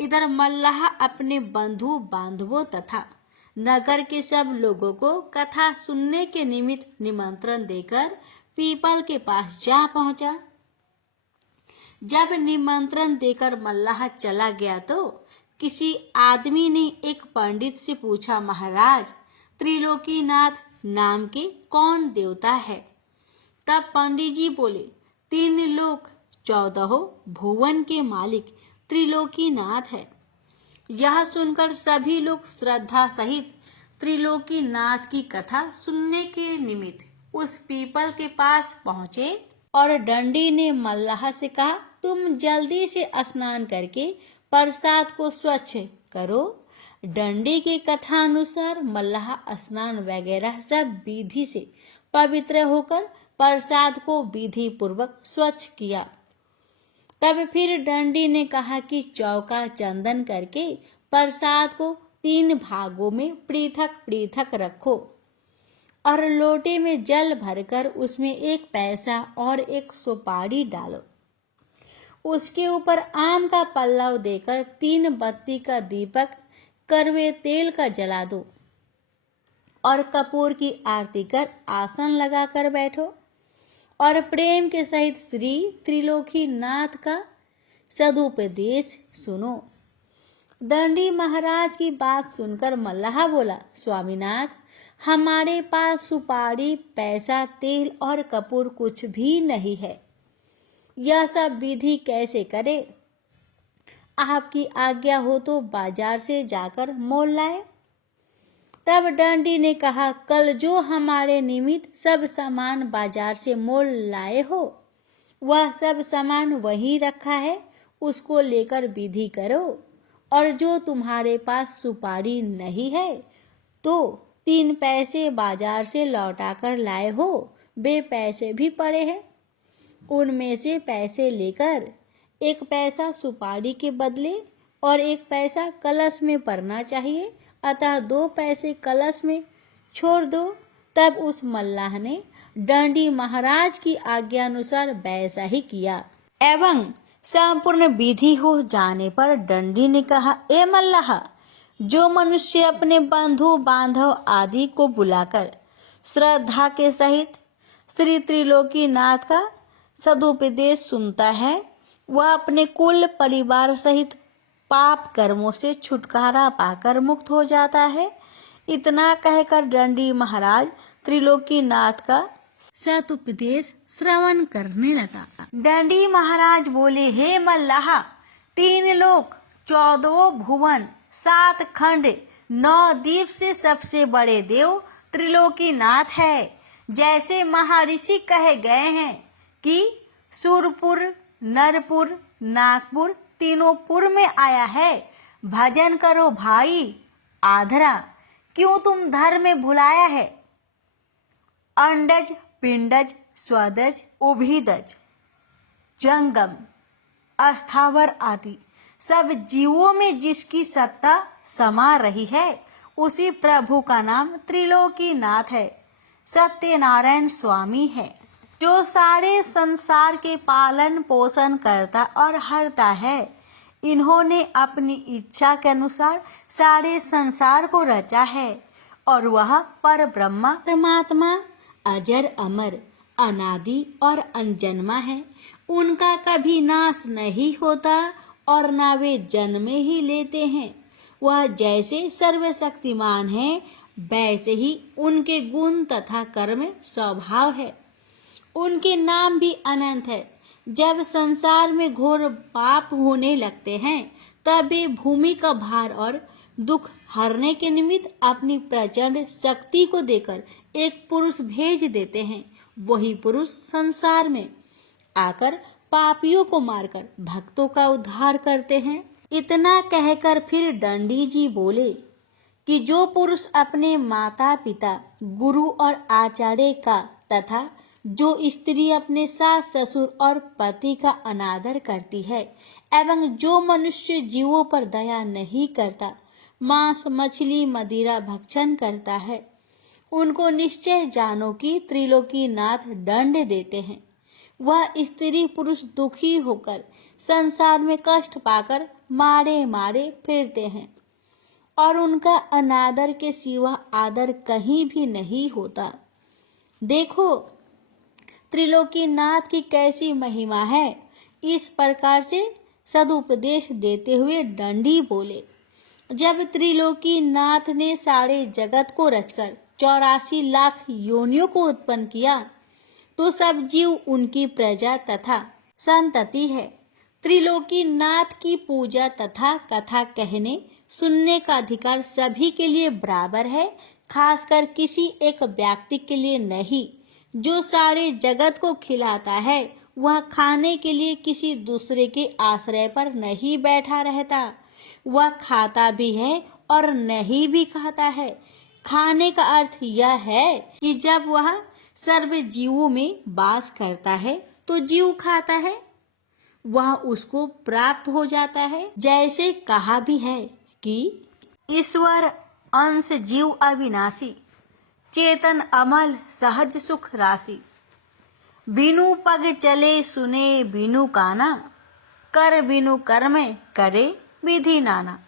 इधर मल्लाह अपने बंधु बांधवों तथा नगर के सब लोगों को कथा सुनने के निमित्त निमंत्रण देकर पीपल के पास जा पहुंचा। जब निमंत्रण देकर मल्लाह चला गया तो किसी आदमी ने एक पंडित से पूछा, महाराज त्रिलोकीनाथ नाम के कौन देवता है? तब पंडित जी बोले, 3 लोक 14 भुवन के मालिक त्रिलोकीनाथ है। यह सुनकर सभी लोग श्रद्धा सहित त्रिलोकीनाथ की कथा सुनने के निमित्त उस पीपल के पास पहुँचे और डंडी ने मल्लाह से कहा, तुम जल्दी से स्नान करके प्रसाद को स्वच्छ करो। डंडी की कथा अनुसार मल्लाह स्नान वगैरह सब विधि से पवित्र होकर प्रसाद को विधि पूर्वक स्वच्छ किया। तब फिर डंडी ने कहा कि चौका चंदन करके प्रसाद को 3 भागों में पृथक पृथक रखो और लोटे में जल भरकर उसमें 1 पैसा और 1 सुपारी डालो। उसके ऊपर आम का पल्लव देकर 3 बत्ती का दीपक कड़वे तेल का जला दो और कपूर की आरती कर आसन लगाकर बैठो और प्रेम के सहित श्री त्रिलोकीनाथ का सदुपदेश सुनो। दंडी महाराज की बात सुनकर मल्लाह बोला, स्वामीनाथ हमारे पास सुपारी, पैसा, तेल और कपूर कुछ भी नहीं है। यह सब विधि कैसे करे? आपकी आज्ञा हो तो बाजार से जाकर मोल लाए। तब डंडी ने कहा, कल जो हमारे निमित्त सब सामान बाजार से मोल लाए हो वह सब सामान वहीं रखा है, उसको लेकर विधि करो। और जो तुम्हारे पास सुपारी नहीं है तो 3 पैसे बाजार से लौटाकर लाए हो, वे पैसे भी पड़े हैं। उनमें से पैसे लेकर 1 पैसा सुपारी के बदले और 1 पैसा कलश में पड़ना चाहिए, अतः 2 पैसे कलश में छोड़ दो। तब उस मल्लाह ने डंडी महाराज की आज्ञा अनुसार वैसा ही किया एवं संपूर्ण विधि हो जाने पर डंडी ने कहा, ए मल्लाह, जो मनुष्य अपने बंधु बांधव आदि को बुलाकर श्रद्धा के सहित श्री त्रिलोकीनाथ का सदुपदेश सुनता है वह अपने कुल परिवार सहित पाप कर्मों से छुटकारा पाकर मुक्त हो जाता है। इतना कहकर डंडी महाराज त्रिलोकीनाथ का सदुपदेश श्रवण करने लगा। डंडी महाराज बोले, हे मल्लाह, 3 लोक 14 भुवन 7 खंड 9 द्वीप से सबसे बड़े देव त्रिलोकीनाथ है। जैसे महर्षि कहे गए हैं कि सुरपुर, नरपुर, नागपुर तीनों पुर में आया है। भजन करो भाई आधरा, क्यों तुम धर्म में भुलाया है। अंडज, पिंडज, स्वदज, उभिदज, जंगम, अस्थावर आदि सब जीवों में जिसकी सत्ता समा रही है, उसी प्रभु का नाम त्रिलोकीनाथ है, सत्यनारायण स्वामी है, जो सारे संसार के पालन पोषण करता और हरता है। इन्होंने अपनी इच्छा के अनुसार सारे संसार को रचा है और वह पर ब्रह्मा परमात्मा अजर अमर अनादि और अनजन्मा है। उनका कभी नाश नहीं होता और ना वे जन्म ही लेते हैं। वह जैसे सर्वशक्तिमान है, वैसे ही उनके गुण तथा कर्म स्वभाव है। उनके नाम भी अनंत है। जब संसार में घोर पाप होने लगते हैं, तब वे भूमि का भार और दुख हरने के निमित्त अपनी प्रचंड शक्ति को देकर एक पुरुष भेज देते हैं। वही पुरुष संसार में आकर पापियों को मारकर भक्तों का उद्धार करते हैं। इतना कहकर फिर दंडी जी बोले कि जो पुरुष अपने माता पिता, गुरु और आचार्य का तथा जो स्त्री अपने सास ससुर और पति का अनादर करती है एवं जो मनुष्य जीवों पर दया नहीं करता, मांस मछली मदिरा भक्षण करता है, उनको निश्चय जानो कि त्रिलोकीनाथ दंड देते हैं। वह स्त्री पुरुष दुखी होकर संसार में कष्ट पाकर मारे मारे फिरते हैं और उनका अनादर के सिवा आदर कहीं भी नहीं होता। देखो त्रिलोकीनाथ की कैसी महिमा है। इस प्रकार से सदुपदेश देते हुए दंडी बोले, जब त्रिलोकीनाथ ने सारे जगत को रचकर 84 लाख योनियों को उत्पन्न किया, तो सब जीव उनकी प्रजा तथा संतति है। त्रिलोकीनाथ की पूजा तथा कथा कहने सुनने का अधिकार सभी के लिए बराबर है, खासकर किसी एक व्यक्ति के लिए नहीं। जो सारे जगत को खिलाता है, वह खाने के लिए किसी दूसरे के आश्रय पर नहीं बैठा रहता। वह खाता भी है और नहीं भी खाता है। खाने का अर्थ यह है कि जब वह सर्व जीवों में वास करता है तो जीव खाता है, वह उसको प्राप्त हो जाता है। जैसे कहा भी है कि ईश्वर अंश जीव अविनाशी, चेतन अमल सहज सुख राशि। बिनु पग चले सुने बिनु काना, कर बिनु कर्म करे विधि नाना।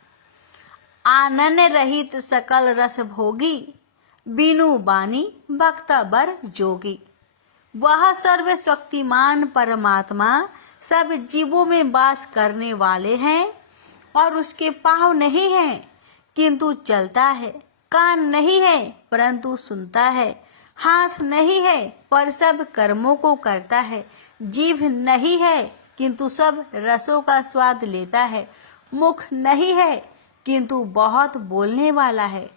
आनन रहित सकल रस भोगी, बिनु बानी भक्ता बर जोगी। वह सर्वशक्तिमान परमात्मा सब जीवों में वास करने वाले हैं और उसके पाँव नहीं हैं किंतु चलता है, कान नहीं है परंतु सुनता है, हाथ नहीं है पर सब कर्मों को करता है, जीभ नहीं है किंतु सब रसों का स्वाद लेता है, मुख नहीं है किंतु बहुत बोलने वाला है,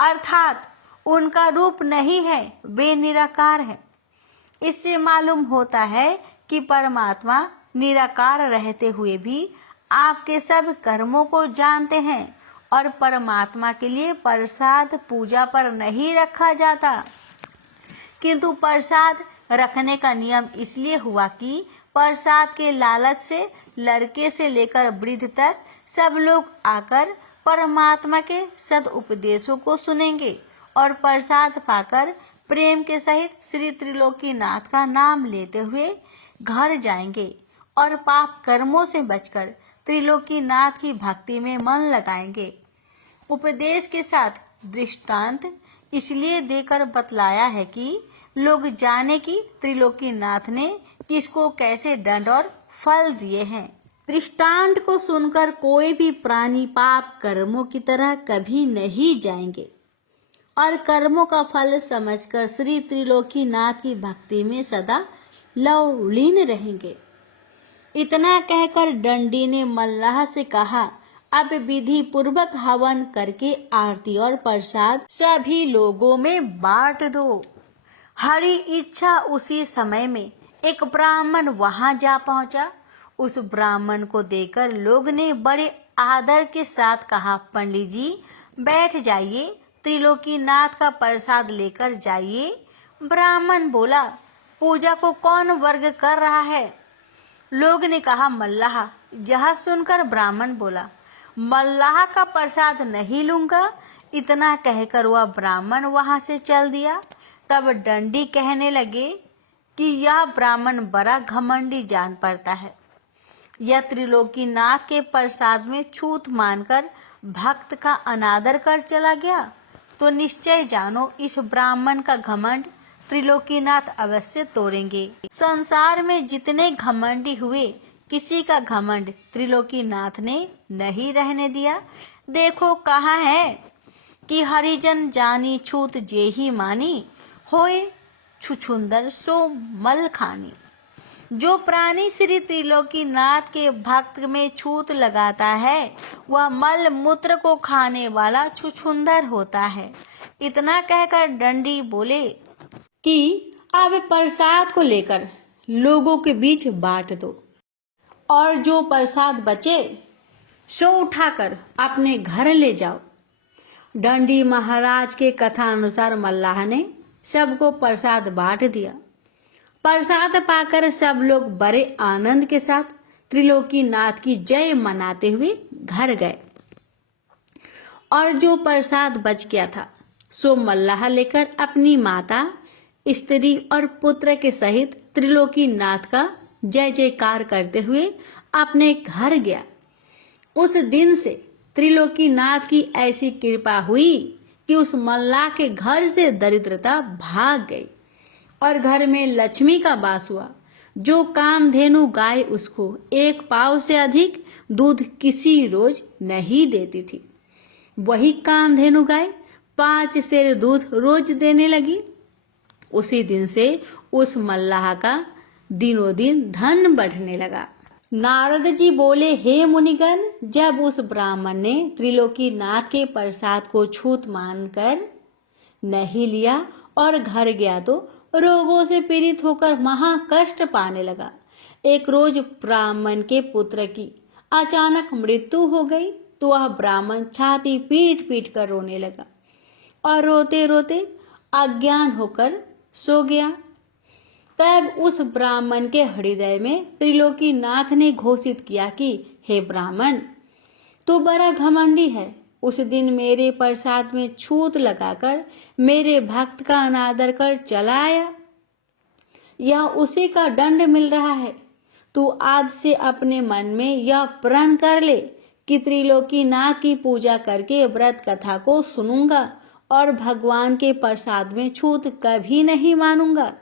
अर्थात उनका रूप नहीं है, वे निराकार है। इससे मालूम होता है कि परमात्मा निराकार रहते हुए भी आपके सब कर्मों को जानते हैं और परमात्मा के लिए प्रसाद पूजा पर नहीं रखा जाता, किंतु प्रसाद रखने का नियम इसलिए हुआ कि प्रसाद के लालच से लड़के से लेकर वृद्ध तक सब लोग आकर परमात्मा के सद उपदेशों को सुनेंगे और प्रसाद पाकर प्रेम के सहित श्री त्रिलोकीनाथ का नाम लेते हुए घर जाएंगे और पाप कर्मों से बचकर त्रिलोकीनाथ की भक्ति में मन लगाएंगे। उपदेश के साथ दृष्टांत इसलिए देकर बतलाया है कि लोग जाने कि त्रिलोकीनाथ ने किसको कैसे दंड और फल दिए हैं। दृष्टांत को सुनकर कोई भी प्राणी पाप कर्मों की तरह कभी नहीं जाएंगे और कर्मों का फल समझकर श्री त्रिलोकीनाथ की भक्ति में सदा लवलीन रहेंगे। इतना कहकर दंडी ने मल्लाह से कहा, अब विधि पूर्वक हवन करके आरती और प्रसाद सभी लोगों में बांट दो। हरि इच्छा उसी समय में एक ब्राह्मण वहां जा पहुंचा। उस ब्राह्मण को देखकर लोग ने बड़े आदर के साथ कहा, पंडित जी बैठ जाइए, त्रिलोकीनाथ का प्रसाद लेकर जाइए। ब्राह्मण बोला, पूजा को कौन वर्ग कर रहा है? लोग ने कहा, मल्लाह। यह सुनकर ब्राह्मण बोला, मल्लाह का प्रसाद नहीं लूंगा। इतना कहकर वह ब्राह्मण वहां से चल दिया। तब डंडी कहने लगे कि यह ब्राह्मण बड़ा घमंडी जान पड़ता है। यह त्रिलोकीनाथ के प्रसाद में छूत मानकर भक्त का अनादर कर चला गया, तो निश्चय जानो इस ब्राह्मण का घमंड त्रिलोकीनाथ अवश्य तोड़ेंगे। संसार में जितने घमंडी हुए, किसी का घमंड त्रिलोकीनाथ ने नहीं रहने दिया। देखो कहा है कि हरिजन जानी छूत जेही मानी, होए छुछुंदर सो मल खानी। जो प्राणी श्री त्रिलोकीनाथ के भक्त में छूत लगाता है, वह मल मूत्र को खाने वाला छुछुंदर होता है। इतना कहकर डंडी बोले कि अब प्रसाद को लेकर लोगों के बीच बांट दो, और जो प्रसाद बचे सो उठाकर अपने घर ले जाओ। डंडी महाराज के कथा अनुसार मल्लाह ने सबको प्रसाद बांट दिया। प्रसाद पाकर सब लोग बड़े आनंद के साथ त्रिलोकीनाथ की जय मनाते हुए घर गए। और जो प्रसाद बच गया था सो मल्लाह लेकर अपनी माता, स्त्री और पुत्र के सहित त्रिलोकीनाथ का जय जयकार करते हुए अपने घर गया। उस दिन से त्रिलोकीनाथ की ऐसी कृपा हुई कि उस मल्लाह के घर से दरिद्रता भाग गई और घर में लक्ष्मी का वास हुआ। जो कामधेनु गाय उसको एक पाव से अधिक दूध किसी रोज नहीं देती थी, वही कामधेनु गाय 5 सेर दूध रोज देने लगी। उसी दिन से उस मल्लाह का दिनों दिन धन बढ़ने लगा। नारद जी बोले, हे मुनिगण, जब उस ब्राह्मण ने त्रिलोकीनाथ के प्रसाद को छूत मानकर नहीं लिया और घर गया तो रोगों से पीड़ित होकर महा कष्ट पाने लगा। एक रोज ब्राह्मण के पुत्र की अचानक मृत्यु हो गई तो वह ब्राह्मण छाती पीट पीट कर रोने लगा और रोते रोते अज्ञान होकर सो गया। तब उस ब्राह्मण के हृदय में त्रिलोकीनाथ ने घोषित किया कि हे ब्राह्मण, तू बड़ा घमंडी है। उस दिन मेरे प्रसाद में छूत लगाकर मेरे भक्त का अनादर कर चला आया, यह उसी का दंड मिल रहा है। तू आज से अपने मन में यह प्रण कर ले कि त्रिलोकीनाथ की पूजा करके व्रत कथा को सुनूंगा और भगवान के प्रसाद में छूत कभी नहीं मानूंगा।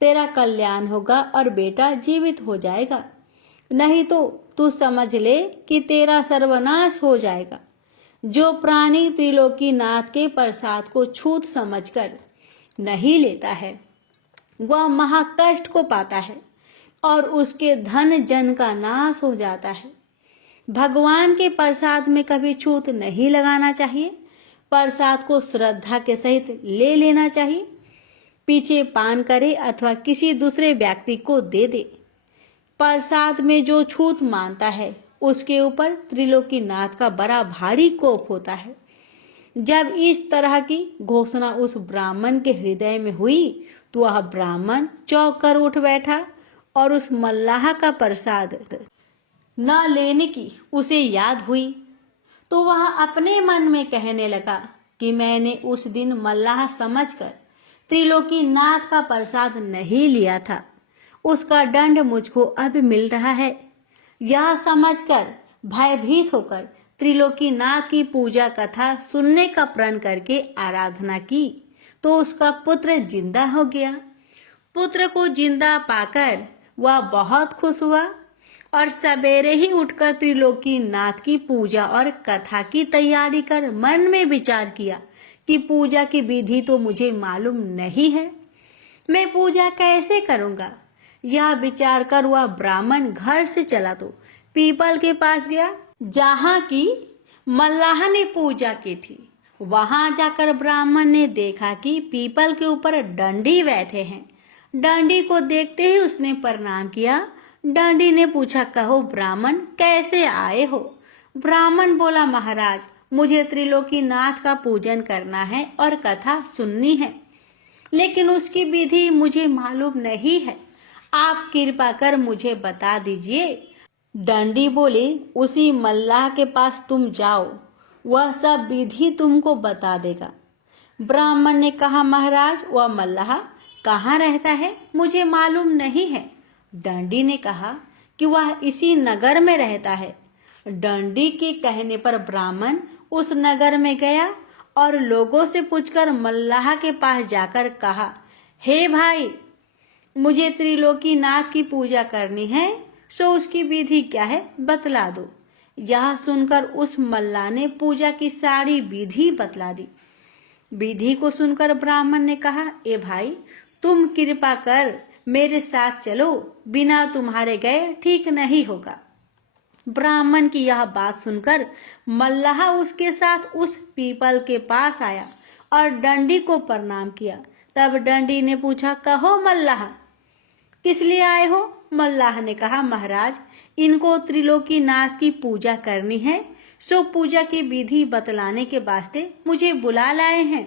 तेरा कल्याण होगा और बेटा जीवित हो जाएगा, नहीं तो तू समझ ले कि तेरा सर्वनाश हो जाएगा। जो प्राणी त्रिलोकीनाथ के प्रसाद को छूत समझकर नहीं लेता है, वह महाकष्ट को पाता है और उसके धन जन का नाश हो जाता है। भगवान के प्रसाद में कभी छूत नहीं लगाना चाहिए। प्रसाद को श्रद्धा के सहित ले लेना चाहिए। पीछे पान करे अथवा किसी दूसरे व्यक्ति को दे दे। प्रसाद में जो छूत मानता है उसके ऊपर त्रिलोकीनाथ का बड़ा भारी कोप होता है। जब इस तरह की घोषणा उस ब्राह्मण के हृदय में हुई तो वह ब्राह्मण चौंक कर उठ बैठा और उस मल्लाह का प्रसाद न लेने की उसे याद हुई तो वह अपने मन में कहने लगा कि मैंने उस दिन मल्लाह समझकर त्रिलोकीनाथ का प्रसाद नहीं लिया था, उसका दंड मुझको अब मिल रहा है। यह समझकर भयभीत होकर त्रिलोकीनाथ की पूजा कथा सुनने का प्रण करके आराधना की तो उसका पुत्र जिंदा हो गया। पुत्र को जिंदा पाकर वह बहुत खुश हुआ और सवेरे ही उठकर त्रिलोकीनाथ की पूजा और कथा की तैयारी कर मन में विचार किया कि पूजा की विधि तो मुझे मालूम नहीं है, मैं पूजा कैसे करूंगा। यह विचार कर वह ब्राह्मण घर से चला तो पीपल के पास गया जहाँ की मल्लाह ने पूजा की थी। वहां जाकर ब्राह्मण ने देखा कि पीपल के ऊपर डंडी बैठे हैं। डंडी को देखते ही उसने प्रणाम किया। डंडी ने पूछा, कहो ब्राह्मण, कैसे आए हो? ब्राह्मण बोला, महाराज, मुझे त्रिलोकीनाथ का पूजन करना है और कथा सुननी है, लेकिन उसकी विधि मुझे मालूम नहीं है। आप कृपा कर मुझे बता दीजिए। डंडी बोली, उसी मल्लाह के पास तुम जाओ, वह सब विधि तुमको बता देगा। ब्राह्मण ने कहा, महाराज, वह मल्लाह कहाँ रहता है? मुझे मालूम नहीं है। डंडी ने कहा कि वह इसी नगर में रहता है। डंडी के कहने पर ब्राह्मण उस नगर में गया और लोगों से पूछकर मल्लाह के पास जाकर कहा, हे भाई, मुझे त्रिलोकीनाथ की पूजा करनी है, सो उसकी विधि क्या है, बतला दो। यह सुनकर उस मल्लाह ने पूजा की सारी विधि बतला दी। विधि को सुनकर ब्राह्मण ने कहा, ए भाई, तुम कृपा कर मेरे साथ चलो, बिना तुम्हारे गए ठीक नहीं होगा। ब्राह्मण की यह बात सुनकर मल्लाह उसके साथ उस पीपल के पास आया और डंडी को प्रणाम किया। तब डंडी ने पूछा, कहो मल्लाह, किस लिए आए हो? मल्लाह ने कहा, महाराज, इनको त्रिलोकीनाथ की पूजा करनी है, सो पूजा की विधि बतलाने के वास्ते मुझे बुला लाए हैं।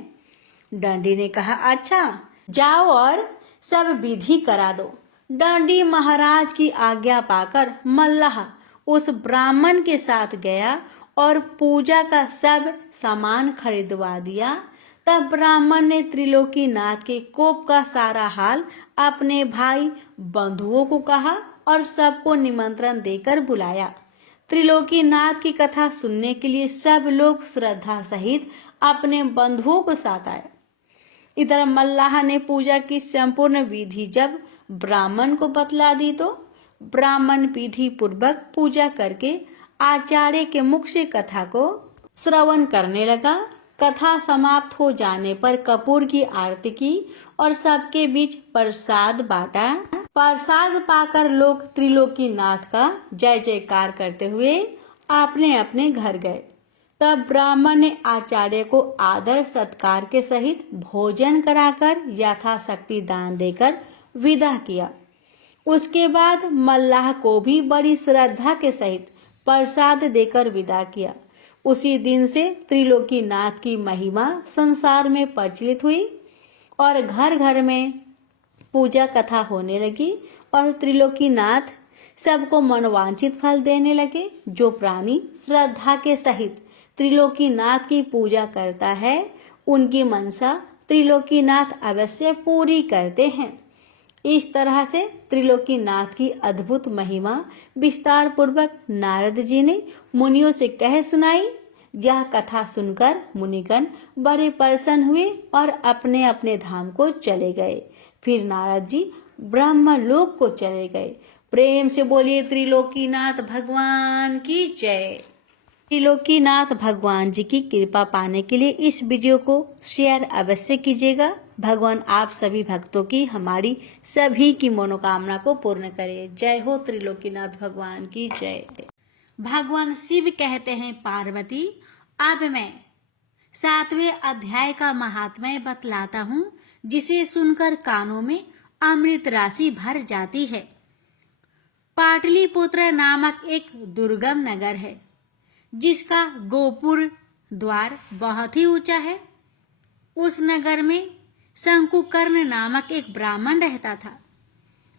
डंडी ने कहा, अच्छा, जाओ और सब विधि करा दो। डंडी महाराज की आज्ञा पाकर मल्लाह उस ब्राह्मण के साथ गया और पूजा का सब सामान खरीदवा दिया। तब ब्राह्मण ने त्रिलोकीनाथ के कोप का सारा हाल अपने भाई बंधुओं को कहा और सबको निमंत्रण देकर बुलाया। त्रिलोकीनाथ की कथा सुनने के लिए सब लोग श्रद्धा सहित अपने बंधुओं को साथ आए। इधर मल्लाह ने पूजा की संपूर्ण विधि जब ब्राह्मण को बतला दी तो ब्राह्मण विधि पूर्वक पूजा करके आचार्य के मुख से कथा को श्रवण करने लगा। कथा समाप्त हो जाने पर कपूर की आरती की और सबके बीच प्रसाद बांटा। प्रसाद पाकर लोग त्रिलोकीनाथ का जय जयकार करते हुए अपने अपने घर गए। तब ब्राह्मण ने आचार्य को आदर सत्कार के सहित भोजन कराकर यथाशक्ति दान देकर विदा किया। उसके बाद मल्लाह को भी बड़ी श्रद्धा के सहित प्रसाद देकर विदा किया। उसी दिन से त्रिलोकीनाथ की महिमा संसार में प्रचलित हुई और घर घर में पूजा कथा होने लगी और त्रिलोकीनाथ सबको मनवांछित फल देने लगे। जो प्राणी श्रद्धा के सहित त्रिलोकीनाथ की पूजा करता है, उनकी मनसा त्रिलोकीनाथ अवश्य पूरी करते हैं। इस तरह से त्रिलोकीनाथ की अद्भुत महिमा विस्तार पूर्वक नारद जी ने मुनियों से कह सुनाई। यह कथा सुनकर मुनिगण बड़े प्रसन्न हुए और अपने अपने धाम को चले गए। फिर नारद जी ब्रह्मलोक को चले गए। प्रेम से बोलिए त्रिलोकीनाथ भगवान की जय। त्रिलोकीनाथ भगवान जी की कृपा पाने के लिए इस वीडियो को शेयर अवश्य कीजिएगा। भगवान आप सभी भक्तों की, हमारी सभी की मनोकामना को पूर्ण करे। जय हो त्रिलोकीनाथ भगवान की जय। भगवान शिव कहते हैं, पार्वती, अब मैं 7वें अध्याय का महात्म्य बतलाता हूँ, जिसे सुनकर कानों में अमृत राशि भर जाती है। पाटलिपुत्र नामक एक दुर्गम नगर है, जिसका गोपुर द्वार बहुत ही ऊंचा है। उस नगर में शंकुकर्ण नामक एक ब्राह्मण रहता था।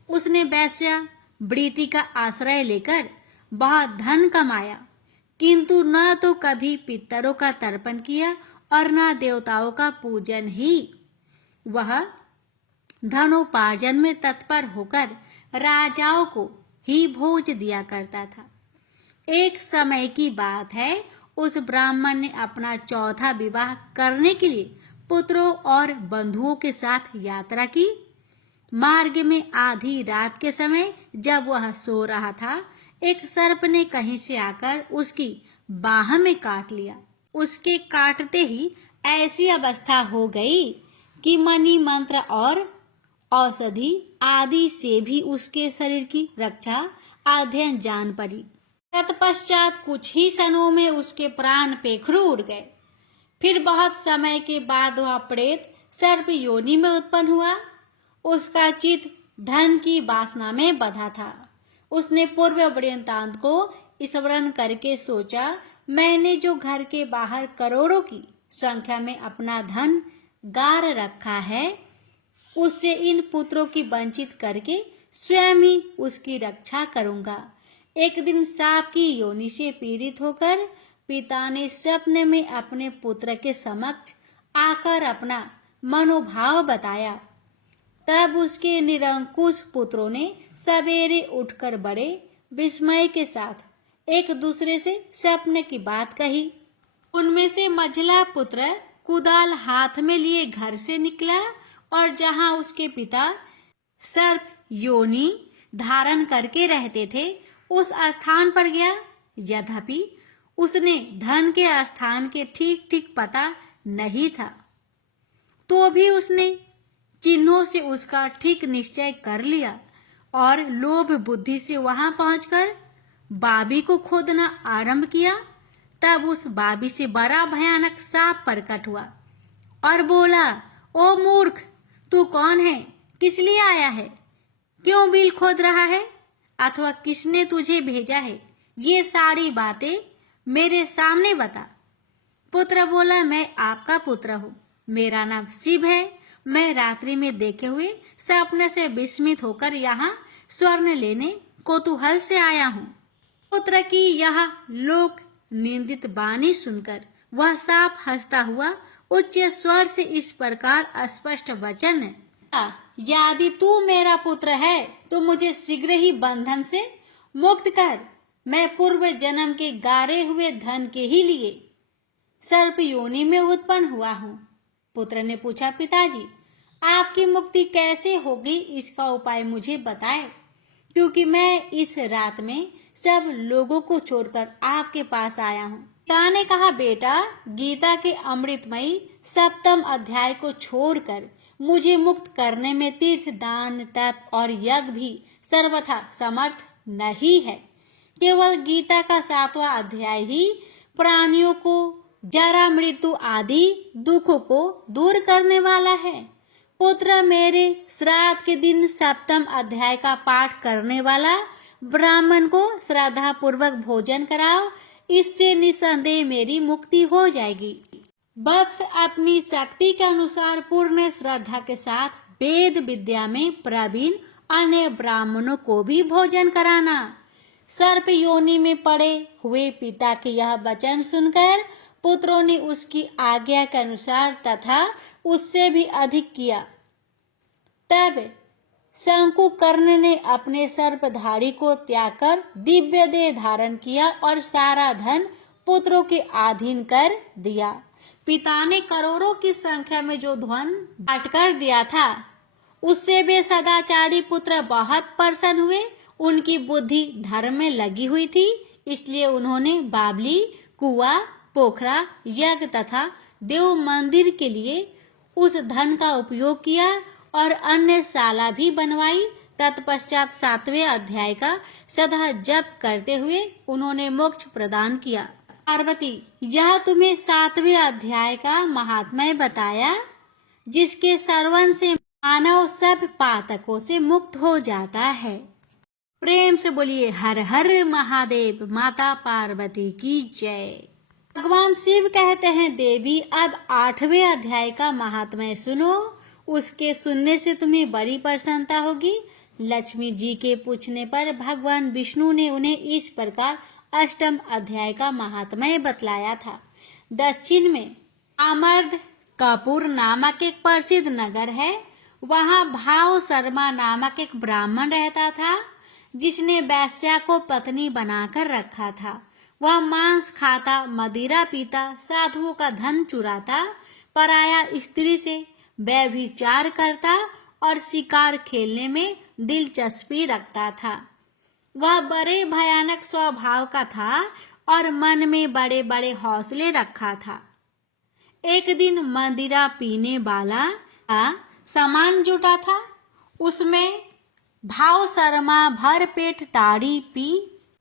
उसने वैश्या वृत्ति का आश्रय लेकर बहुत धन कमाया, किंतु न तो कभी पितरों का तर्पण किया और न देवताओं का पूजन ही। वह धनोपार्जन में तत्पर होकर राजाओं को ही भोज दिया करता था। एक समय की बात है, उस ब्राह्मण ने अपना चौथा विवाह करने के लिए पुत्रों और बंधुओं के साथ यात्रा की। मार्ग में आधी रात के समय जब वह सो रहा था, एक सर्प ने कहीं से आकर उसकी बाह में काट लिया। उसके काटते ही ऐसी अवस्था हो गई कि मणि मंत्र और औषधि आदि से भी उसके शरीर की रक्षा अध्ययन जान पड़ी। तत्पश्चात कुछ ही क्षणों में उसके प्राण पेखरू उड़ गए। फिर बहुत समय के बाद वह प्रेत सर्प योनि में उत्पन्न हुआ। उसका चित्त धन की वासना में बंधा था। उसने पूर्व वृत्तांत को स्मरण करके सोचा, मैंने जो घर के बाहर करोड़ों की संख्या में अपना धन गार रखा है, उससे इन पुत्रों की वंचित करके स्वयं ही उसकी रक्षा करूंगा। एक दिन सांप की योनि से पीड़ित होकर पिता ने स्वप्न में अपने पुत्र के समक्ष आकर अपना मनोभाव बताया। तब उसके निरंकुश पुत्रों ने सवेरे उठकर बड़े विस्मय के साथ एक दूसरे से स्वप्न की बात कही। उनमें से मझला पुत्र कुदाल हाथ में लिए घर से निकला और जहां उसके पिता सर्प योनि धारण करके रहते थे, उस स्थान पर गया। यद्यपि उसने धन के स्थान के ठीक ठीक पता नहीं था, तो भी उसने चिन्हों से उसका ठीक निश्चय कर लिया और लोभ बुद्धि से वहां पहुंचकर बाबी को खोदना आरंभ किया। तब उस बाबी से बड़ा भयानक सांप प्रकट हुआ और बोला, ओ मूर्ख, तू कौन है? किस लिए आया है? क्यों बिल खोद रहा है? अथवा किसने तुझे भेजा है? ये सारी बातें मेरे सामने बता। पुत्र बोला, मैं आपका पुत्र हूँ, मेरा नाम शिव है। मैं रात्रि में देखे हुए सपने से विस्मित होकर यहाँ स्वर्ण लेने कौतूहल से आया हूँ। पुत्र की यह लोक निंदित वाणी सुनकर वह सांप हंसता हुआ उच्च स्वर से इस प्रकार स्पष्ट वचन, यदि तू मेरा पुत्र है तो मुझे शीघ्र ही बंधन से मुक्त कर। मैं पूर्व जन्म के गारे हुए धन के ही लिए सर्प योनि में उत्पन्न हुआ हूँ। पुत्र ने पूछा, पिताजी, आपकी मुक्ति कैसे होगी, इसका उपाय मुझे बताएं, क्योंकि मैं इस रात में सब लोगों को छोड़कर आपके पास आया हूँ। पिता ने कहा, बेटा, गीता के अमृतमयी 7वें अध्याय को छोड़कर मुझे मुक्त करने में तीर्थ, दान, तप और यज्ञ भी सर्वथा समर्थ नहीं है। केवल गीता का 7वां अध्याय ही प्राणियों को जरा, मृत्यु आदि दुखों को दूर करने वाला है। पुत्र, मेरे श्राद्ध के दिन 7वें अध्याय का पाठ करने वाला ब्राह्मण को श्रद्धा पूर्वक भोजन कराओ, इससे निसंदेह मेरी मुक्ति हो जाएगी। बस अपनी शक्ति के अनुसार पूर्ण श्रद्धा के साथ वेद विद्या में प्रवीण अन्य ब्राह्मणों को भी भोजन कराना। सर्प योनि में पड़े हुए पिता के यह वचन सुनकर पुत्रों ने उसकी आज्ञा के अनुसार तथा उससे भी अधिक किया। तब शंकुकर्ण ने अपने सर्पधारी को त्याग कर दिव्य देह धारण किया और सारा धन पुत्रों के अधीन कर दिया। पिता ने करोड़ों की संख्या में जो धन बांट कर दिया था, उससे वे सदाचारी पुत्र बहुत प्रसन्न हुए। उनकी बुद्धि धर्म में लगी हुई थी, इसलिए उन्होंने बावली, कुआ, पोखरा, यज्ञ तथा देव मंदिर के लिए उस धन का उपयोग किया और अन्य शाला भी बनवाई। तत्पश्चात 7वें अध्याय का सदा जप करते हुए उन्होंने मोक्ष प्रदान किया। पार्वती, यह तुम्हें 7वें अध्याय का महात्म्य बताया, जिसके श्रवण से मानव सब पातकों से मुक्त हो जाता है। प्रेम से बोलिए हर हर महादेव। माता पार्वती की जय। भगवान शिव कहते हैं, देवी, अब 8वें अध्याय का महात्म्य सुनो। उसके सुनने से तुम्हें बड़ी प्रसन्नता होगी। लक्ष्मी जी के पूछने पर भगवान विष्णु ने उन्हें इस प्रकार 8वें अध्याय का महात्म्य बतलाया था। दक्षिण में अमर्द कपूर नामक एक प्रसिद्ध नगर है। वहां भाव शर्मा नामक एक ब्राह्मण रहता था, जिसने वैश्या को पत्नी बनाकर रखा था। वह मांस खाता, मदिरा पीता, साधुओं का धन चुराता, पराया स्त्री से व्यभिचार करता और शिकार खेलने में दिलचस्पी रखता था। वह बड़े भयानक स्वभाव का था और मन में बड़े बड़े हौसले रखा था। एक दिन मदिरा पीने वाला सामान जुटा था। उसमें भाव शर्मा भर पेट ताड़ी पी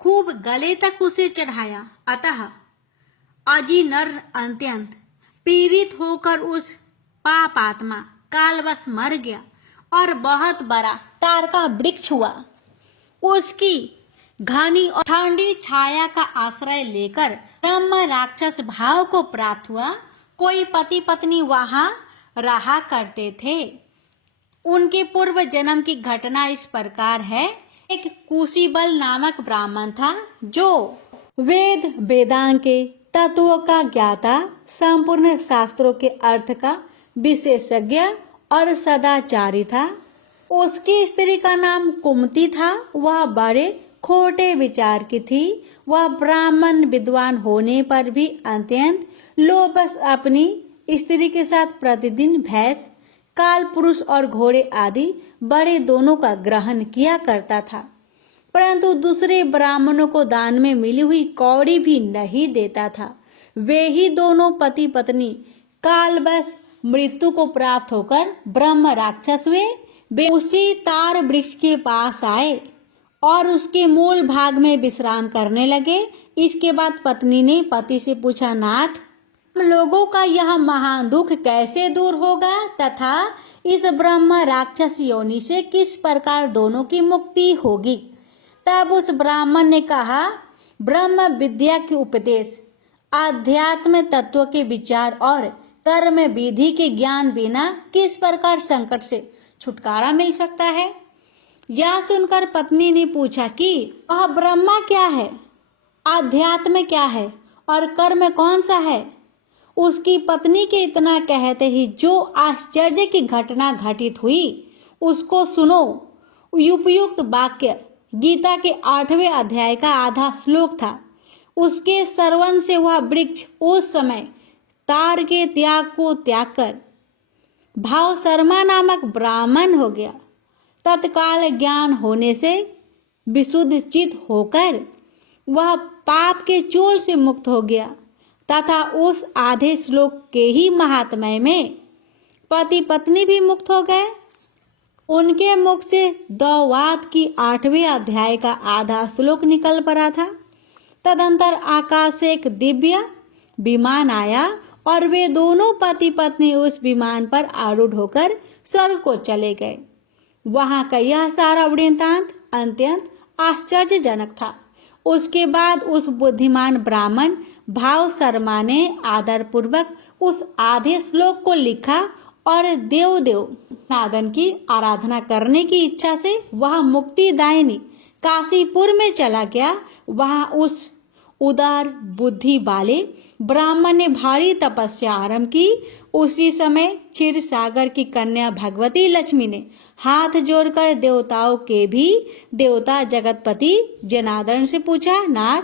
खूब गले तक उसे चढ़ाया। अतः अजी नर अत्यंत पीड़ित होकर उस पापात्मा कालवश मर गया और बहुत बड़ा तार का वृक्ष हुआ। उसकी घनी और ठंडी छाया का आश्रय लेकर ब्रह्म राक्षस भाव को प्राप्त हुआ। कोई पति पत्नी वहां रहा करते थे। उनके पूर्व जन्म की घटना इस प्रकार है। एक कुशीबल नामक ब्राह्मण था जो वेद वेदांग के तत्वों का ज्ञाता, संपूर्ण शास्त्रों के अर्थ का विशेषज्ञ और सदाचारी था। उसकी स्त्री का नाम कुमती था। वह बड़े खोटे विचार की थी। वह ब्राह्मण विद्वान होने पर भी अत्यंत लोभस अपनी स्त्री के साथ प्रतिदिन भैंस, काल पुरुष और घोड़े आदि बड़े दोनों का ग्रहण किया करता था, परंतु दूसरे ब्राह्मणों को दान में मिली हुई कौड़ी भी नहीं देता था। वे ही दोनों पति पत्नी कालवश मृत्यु को प्राप्त होकर ब्रह्म राक्षस हुए। वे उसी तार वृक्ष के पास आए और उसके मूल भाग में विश्राम करने लगे। इसके बाद पत्नी ने पति से पूछा, नाथ, हम लोगों का यह महान दुख कैसे दूर होगा तथा इस ब्रह्म राक्षस योनि से किस प्रकार दोनों की मुक्ति होगी? तब उस ब्राह्मण ने कहा, ब्रह्म विद्या के उपदेश, आध्यात्म तत्व के विचार और कर्म विधि के ज्ञान बिना किस प्रकार संकट से छुटकारा मिल सकता है? यह सुनकर पत्नी ने पूछा कि वह ब्रह्मा क्या है, आध्यात्म क्या है और कर्म कौन सा है? उसकी पत्नी के इतना कहते ही जो आश्चर्य की घटना घटित हुई उसको सुनो। उपयुक्त वाक्य गीता के 8वें अध्याय का आधा श्लोक था। उसके श्रवण से वह वृक्ष उस समय तार के त्याग को त्याग कर भाव शर्मा नामक ब्राह्मण हो गया। तत्काल ज्ञान होने से विशुद्ध चित होकर वह पाप के चोल से मुक्त हो गया तथा उस आधे श्लोक के ही महात्म्य में पति पत्नी भी मुक्त हो गए। उनके मुख से द्वैवाद की 8वें अध्याय का आधा श्लोक निकल पड़ा था। तदंतर आकाश से एक दिव्य विमान आया और वे दोनों पति पत्नी उस विमान पर आरूढ़ होकर स्वर्ग को चले गए। वहां का यह सारा वृत्तांत अत्यंत आश्चर्यजनक था। उसके बाद उस बुद्धिमान ब्राह्मण भाव शर्मा ने आदर पूर्वक उस आधे श्लोक को लिखा और देव नादन की आराधना करने की इच्छा से वह मुक्तिदायिनी काशीपुर में चला गया। वहां उस उदार बुद्धि वाले ब्राह्मण ने भारी तपस्या आरंभ की। उसी समय क्षीर सागर की कन्या भगवती लक्ष्मी ने हाथ जोड़कर देवताओं के भी देवता जगतपति जनार्दन से पूछा, नाथ,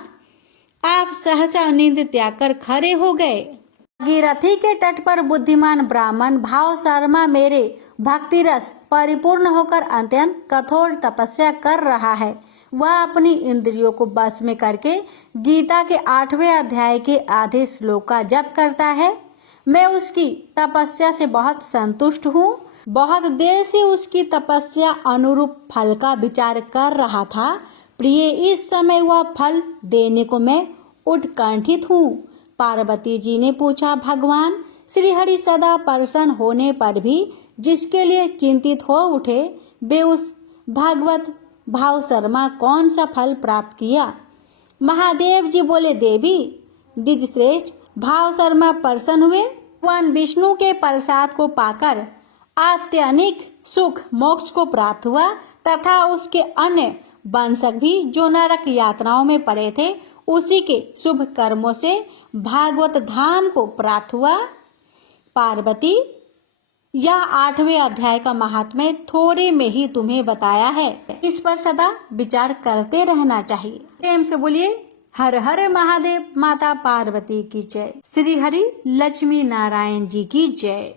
आप सहसा नींद त्याग कर खड़े हो गए। भागीरथी के तट पर बुद्धिमान ब्राह्मण भाव शर्मा मेरे भक्ति रस परिपूर्ण होकर अत्यंत कठोर तपस्या कर रहा है। वह अपनी इंद्रियों को बस में करके गीता के 8वें अध्याय के आधे श्लोक का जप करता है। मैं उसकी तपस्या से बहुत संतुष्ट हूँ। बहुत देर से उसकी तपस्या अनुरूप फल का विचार कर रहा था। प्रिय, इस समय वह फल देने को मैं उत्कंठित हूँ। पार्वती जी ने पूछा, भगवान श्री हरि सदा प्रसन्न होने पर भी जिसके लिए चिंतित हो उठे, वे उस भागवत भाव शर्मा कौन सा फल प्राप्त किया? महादेव जी बोले, देवी द्विज श्रेष्ठ, भाव शर्मा प्रसन्न हुए। भगवान विष्णु के प्रसाद को पाकर अत्यधिक सुख मोक्ष को प्राप्त हुआ तथा उसके अन्य वंशक भी जो नरक यातनाओं में पड़े थे उसी के शुभ कर्मों से भागवत धाम को प्राप्त हुआ। पार्वती, यह 8वें अध्याय का महात्म्य थोड़े में ही तुम्हें बताया है। इस पर सदा विचार करते रहना चाहिए। प्रेम से बोलिए हर हर महादेव। माता पार्वती की जय। श्री हरि लक्ष्मी नारायण जी की जय।